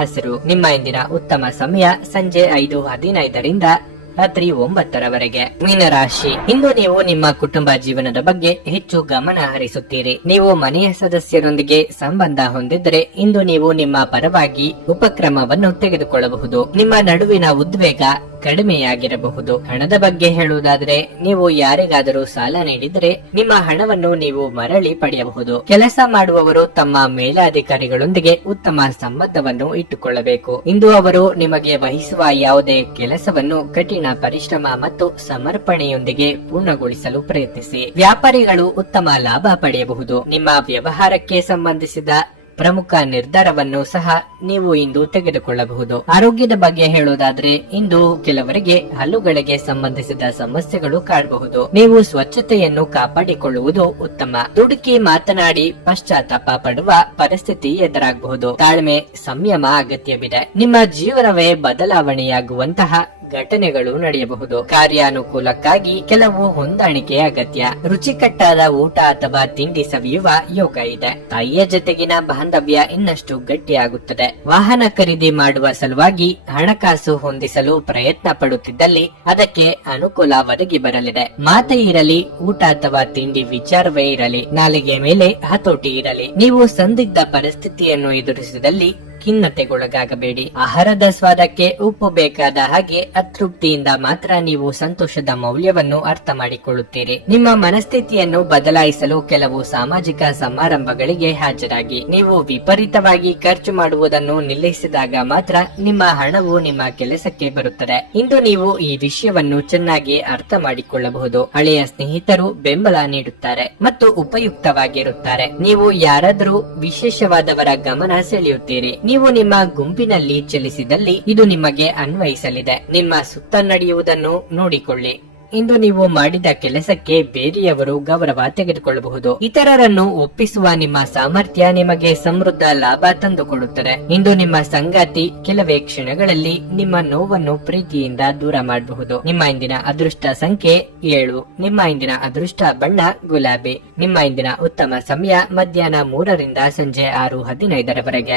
ಹಸಿರು. ನಿಮ್ಮ ಇಂದಿನ ಉತ್ತಮ ಸಮಯ ಸಂಜೆ 5:15 ರಿಂದ ರಾತ್ರಿ 9ರವರೆಗೆ. ಮೀನರಾಶಿ, ಇಂದು ನೀವು ನಿಮ್ಮ ಕುಟುಂಬ ಜೀವನದ ಬಗ್ಗೆ ಹೆಚ್ಚು ಗಮನ ಹರಿಸುತ್ತೀರಿ. ನೀವು ಮನೆಯ ಸದಸ್ಯರೊಂದಿಗೆ ಸಂಬಂಧ ಹೊಂದಿದ್ರೆ ಇಂದು ನೀವು ನಿಮ್ಮ ಪರವಾಗಿ ಉಪಕ್ರಮವನ್ನು ತೆಗೆದುಕೊಳ್ಳಬಹುದು. ನಿಮ್ಮ ನಡುವಿನ ಉದ್ವೇಗ ಕಡಿಮೆಯಾಗಿರಬಹುದು. ಹಣದ ಬಗ್ಗೆ ಹೇಳುವುದಾದ್ರೆ, ನೀವು ಯಾರಿಗಾದರೂ ಸಾಲ ನೀಡಿದರೆ ನಿಮ್ಮ ಹಣವನ್ನು ನೀವು ಮರಳಿ ಪಡೆಯಬಹುದು. ಕೆಲಸ ಮಾಡುವವರು ತಮ್ಮ ಮೇಲಾಧಿಕಾರಿಗಳೊಂದಿಗೆ ಉತ್ತಮ ಸಂಬಂಧವನ್ನು ಇಟ್ಟುಕೊಳ್ಳಬೇಕು. ಇಂದು ಅವರು ನಿಮಗೆ ವಹಿಸುವ ಯಾವುದೇ ಕೆಲಸವನ್ನು ಕಠಿಣ ಪರಿಶ್ರಮ ಮತ್ತು ಸಮರ್ಪಣೆಯೊಂದಿಗೆ ಪೂರ್ಣಗೊಳಿಸಲು ಪ್ರಯತ್ನಿಸಿ. ವ್ಯಾಪಾರಿಗಳು ಉತ್ತಮ ಲಾಭ ಪಡೆಯಬಹುದು. ನಿಮ್ಮ ವ್ಯವಹಾರಕ್ಕೆ ಸಂಬಂಧಿಸಿದ ಪ್ರಮುಖ ನಿರ್ಧಾರವನ್ನು ಸಹ ನೀವು ಇಂದು ತೆಗೆದುಕೊಳ್ಳಬಹುದು. ಆರೋಗ್ಯದ ಬಗ್ಗೆ ಹೇಳುವುದಾದ್ರೆ, ಇಂದು ಕೆಲವರಿಗೆ ಹಲ್ಲುಗಳಿಗೆ ಸಂಬಂಧಿಸಿದ ಸಮಸ್ಯೆಗಳು ಕಾಡಬಹುದು. ನೀವು ಸ್ವಚ್ಛತೆಯನ್ನು ಕಾಪಾಡಿಕೊಳ್ಳುವುದು ಉತ್ತಮ. ದುಡುಕಿ ಮಾತನಾಡಿ ಪಶ್ಚಾತ್ತಾಪ ಪಡುವ ಪರಿಸ್ಥಿತಿ ಎದುರಾಗಬಹುದು. ತಾಳ್ಮೆ, ಸಂಯಮ ಅಗತ್ಯವಿದೆ. ನಿಮ್ಮ ಜೀವನವೇ ಬದಲಾವಣೆಯಾಗುವಂತಹ ಘಟನೆಗಳು ನಡೆಯಬಹುದು. ಕಾರ್ಯಾನುಕೂಲಕ್ಕಾಗಿ ಕೆಲವು ಹೊಂದಾಣಿಕೆ ಅಗತ್ಯ. ರುಚಿಕಟ್ಟಾದ ಊಟ ಅಥವಾ ತಿಂಡಿ ಸವಿಯುವ ಯೋಗ ಇದೆ. ತಾಯಿಯ ಜೊತೆಗಿನ ಬಾಂಧವ್ಯ ಇನ್ನಷ್ಟು ಗಟ್ಟಿಯಾಗುತ್ತದೆ. ವಾಹನ ಖರೀದಿ ಮಾಡುವ ಸಲುವಾಗಿ ಹಣಕಾಸು ಹೊಂದಿಸಲು ಪ್ರಯತ್ನ ಪಡುತ್ತಿದ್ದಲ್ಲಿ ಅದಕ್ಕೆ ಅನುಕೂಲ ಒದಗಿ ಬರಲಿದೆ. ಮಾತೇ ಇರಲಿ, ಊಟ ಅಥವಾ ತಿಂಡಿ ವಿಚಾರವೇ ಇರಲಿ, ನಾಲಿಗೆ ಮೇಲೆ ಹತೋಟಿ ಇರಲಿ. ನೀವು ಸಂದಿಗ್ಧ ಪರಿಸ್ಥಿತಿಯನ್ನು ಎದುರಿಸಿದಲ್ಲಿ ಖಿನ್ನತೆಗೊಳಗಾಗಬೇಡಿ. ಆಹಾರದ ಸ್ವಾದಕ್ಕೆ ಉಪ್ಪು ಬೇಕಾದ ಹಾಗೆ ಅತೃಪ್ತಿಯಿಂದ ಮಾತ್ರ ನೀವು ಸಂತೋಷದ ಮೌಲ್ಯವನ್ನು ಅರ್ಥ ಮಾಡಿಕೊಳ್ಳುತ್ತೀರಿ. ನಿಮ್ಮ ಮನಸ್ಥಿತಿಯನ್ನು ಬದಲಾಯಿಸಲು ಕೆಲವು ಸಾಮಾಜಿಕ ಸಮಾರಂಭಗಳಿಗೆ ಹಾಜರಾಗಿ. ನೀವು ವಿಪರೀತವಾಗಿ ಖರ್ಚು ಮಾಡುವುದನ್ನು ನಿಲ್ಲಿಸಿದಾಗ ಮಾತ್ರ ನಿಮ್ಮ ಹಣವು ನಿಮ್ಮ ಕೆಲಸಕ್ಕೆ ಬರುತ್ತದೆ. ಇಂದು ನೀವು ಈ ವಿಷಯವನ್ನು ಚೆನ್ನಾಗಿ ಅರ್ಥ ಮಾಡಿಕೊಳ್ಳಬಹುದು. ಹಳೆಯ ಸ್ನೇಹಿತರು ಬೆಂಬಲ ನೀಡುತ್ತಾರೆ ಮತ್ತು ಉಪಯುಕ್ತವಾಗಿರುತ್ತಾರೆ. ನೀವು ಯಾರಾದರೂ ವಿಶೇಷವಾದವರ ಗಮನ ಸೆಳೆಯುತ್ತೀರಿ. ನೀವು ನಿಮ್ಮ ಗುಂಪಿನಲ್ಲಿ ಚಲಿಸಿದಲ್ಲಿ ಇದು ನಿಮಗೆ ಅನ್ವಯಿಸಲಿದೆ. ನಿಮ್ಮ ಸುತ್ತ ನಡೆಯುವುದನ್ನು ನೋಡಿಕೊಳ್ಳಿ. ಇಂದು ನೀವು ಮಾಡಿದ ಕೆಲಸಕ್ಕೆ ಬೇರೆಯವರು ಗೌರವ ತೆಗೆದುಕೊಳ್ಳಬಹುದು. ಇತರರನ್ನು ಒಪ್ಪಿಸುವ ನಿಮ್ಮ ಸಾಮರ್ಥ್ಯ ನಿಮಗೆ ಸಮೃದ್ಧ ಲಾಭ ತಂದುಕೊಡುತ್ತದೆ. ಇಂದು ನಿಮ್ಮ ಸಂಗಾತಿ ಕೆಲವೇ ಕ್ಷಣಗಳಲ್ಲಿ ನಿಮ್ಮ ನೋವನ್ನು ಪ್ರೀತಿಯಿಂದ ದೂರ ಮಾಡಬಹುದು. ನಿಮ್ಮ ಇಂದಿನ ಅದೃಷ್ಟ ಸಂಖ್ಯೆ 7. ನಿಮ್ಮ ಇಂದಿನ ಅದೃಷ್ಟ ಬಣ್ಣ ಗುಲಾಬಿ. ನಿಮ್ಮ ಇಂದಿನ ಉತ್ತಮ ಸಮಯ ಮಧ್ಯಾಹ್ನ 3 ರಿಂದ ಸಂಜೆ 6:15 ರವರೆಗೆ.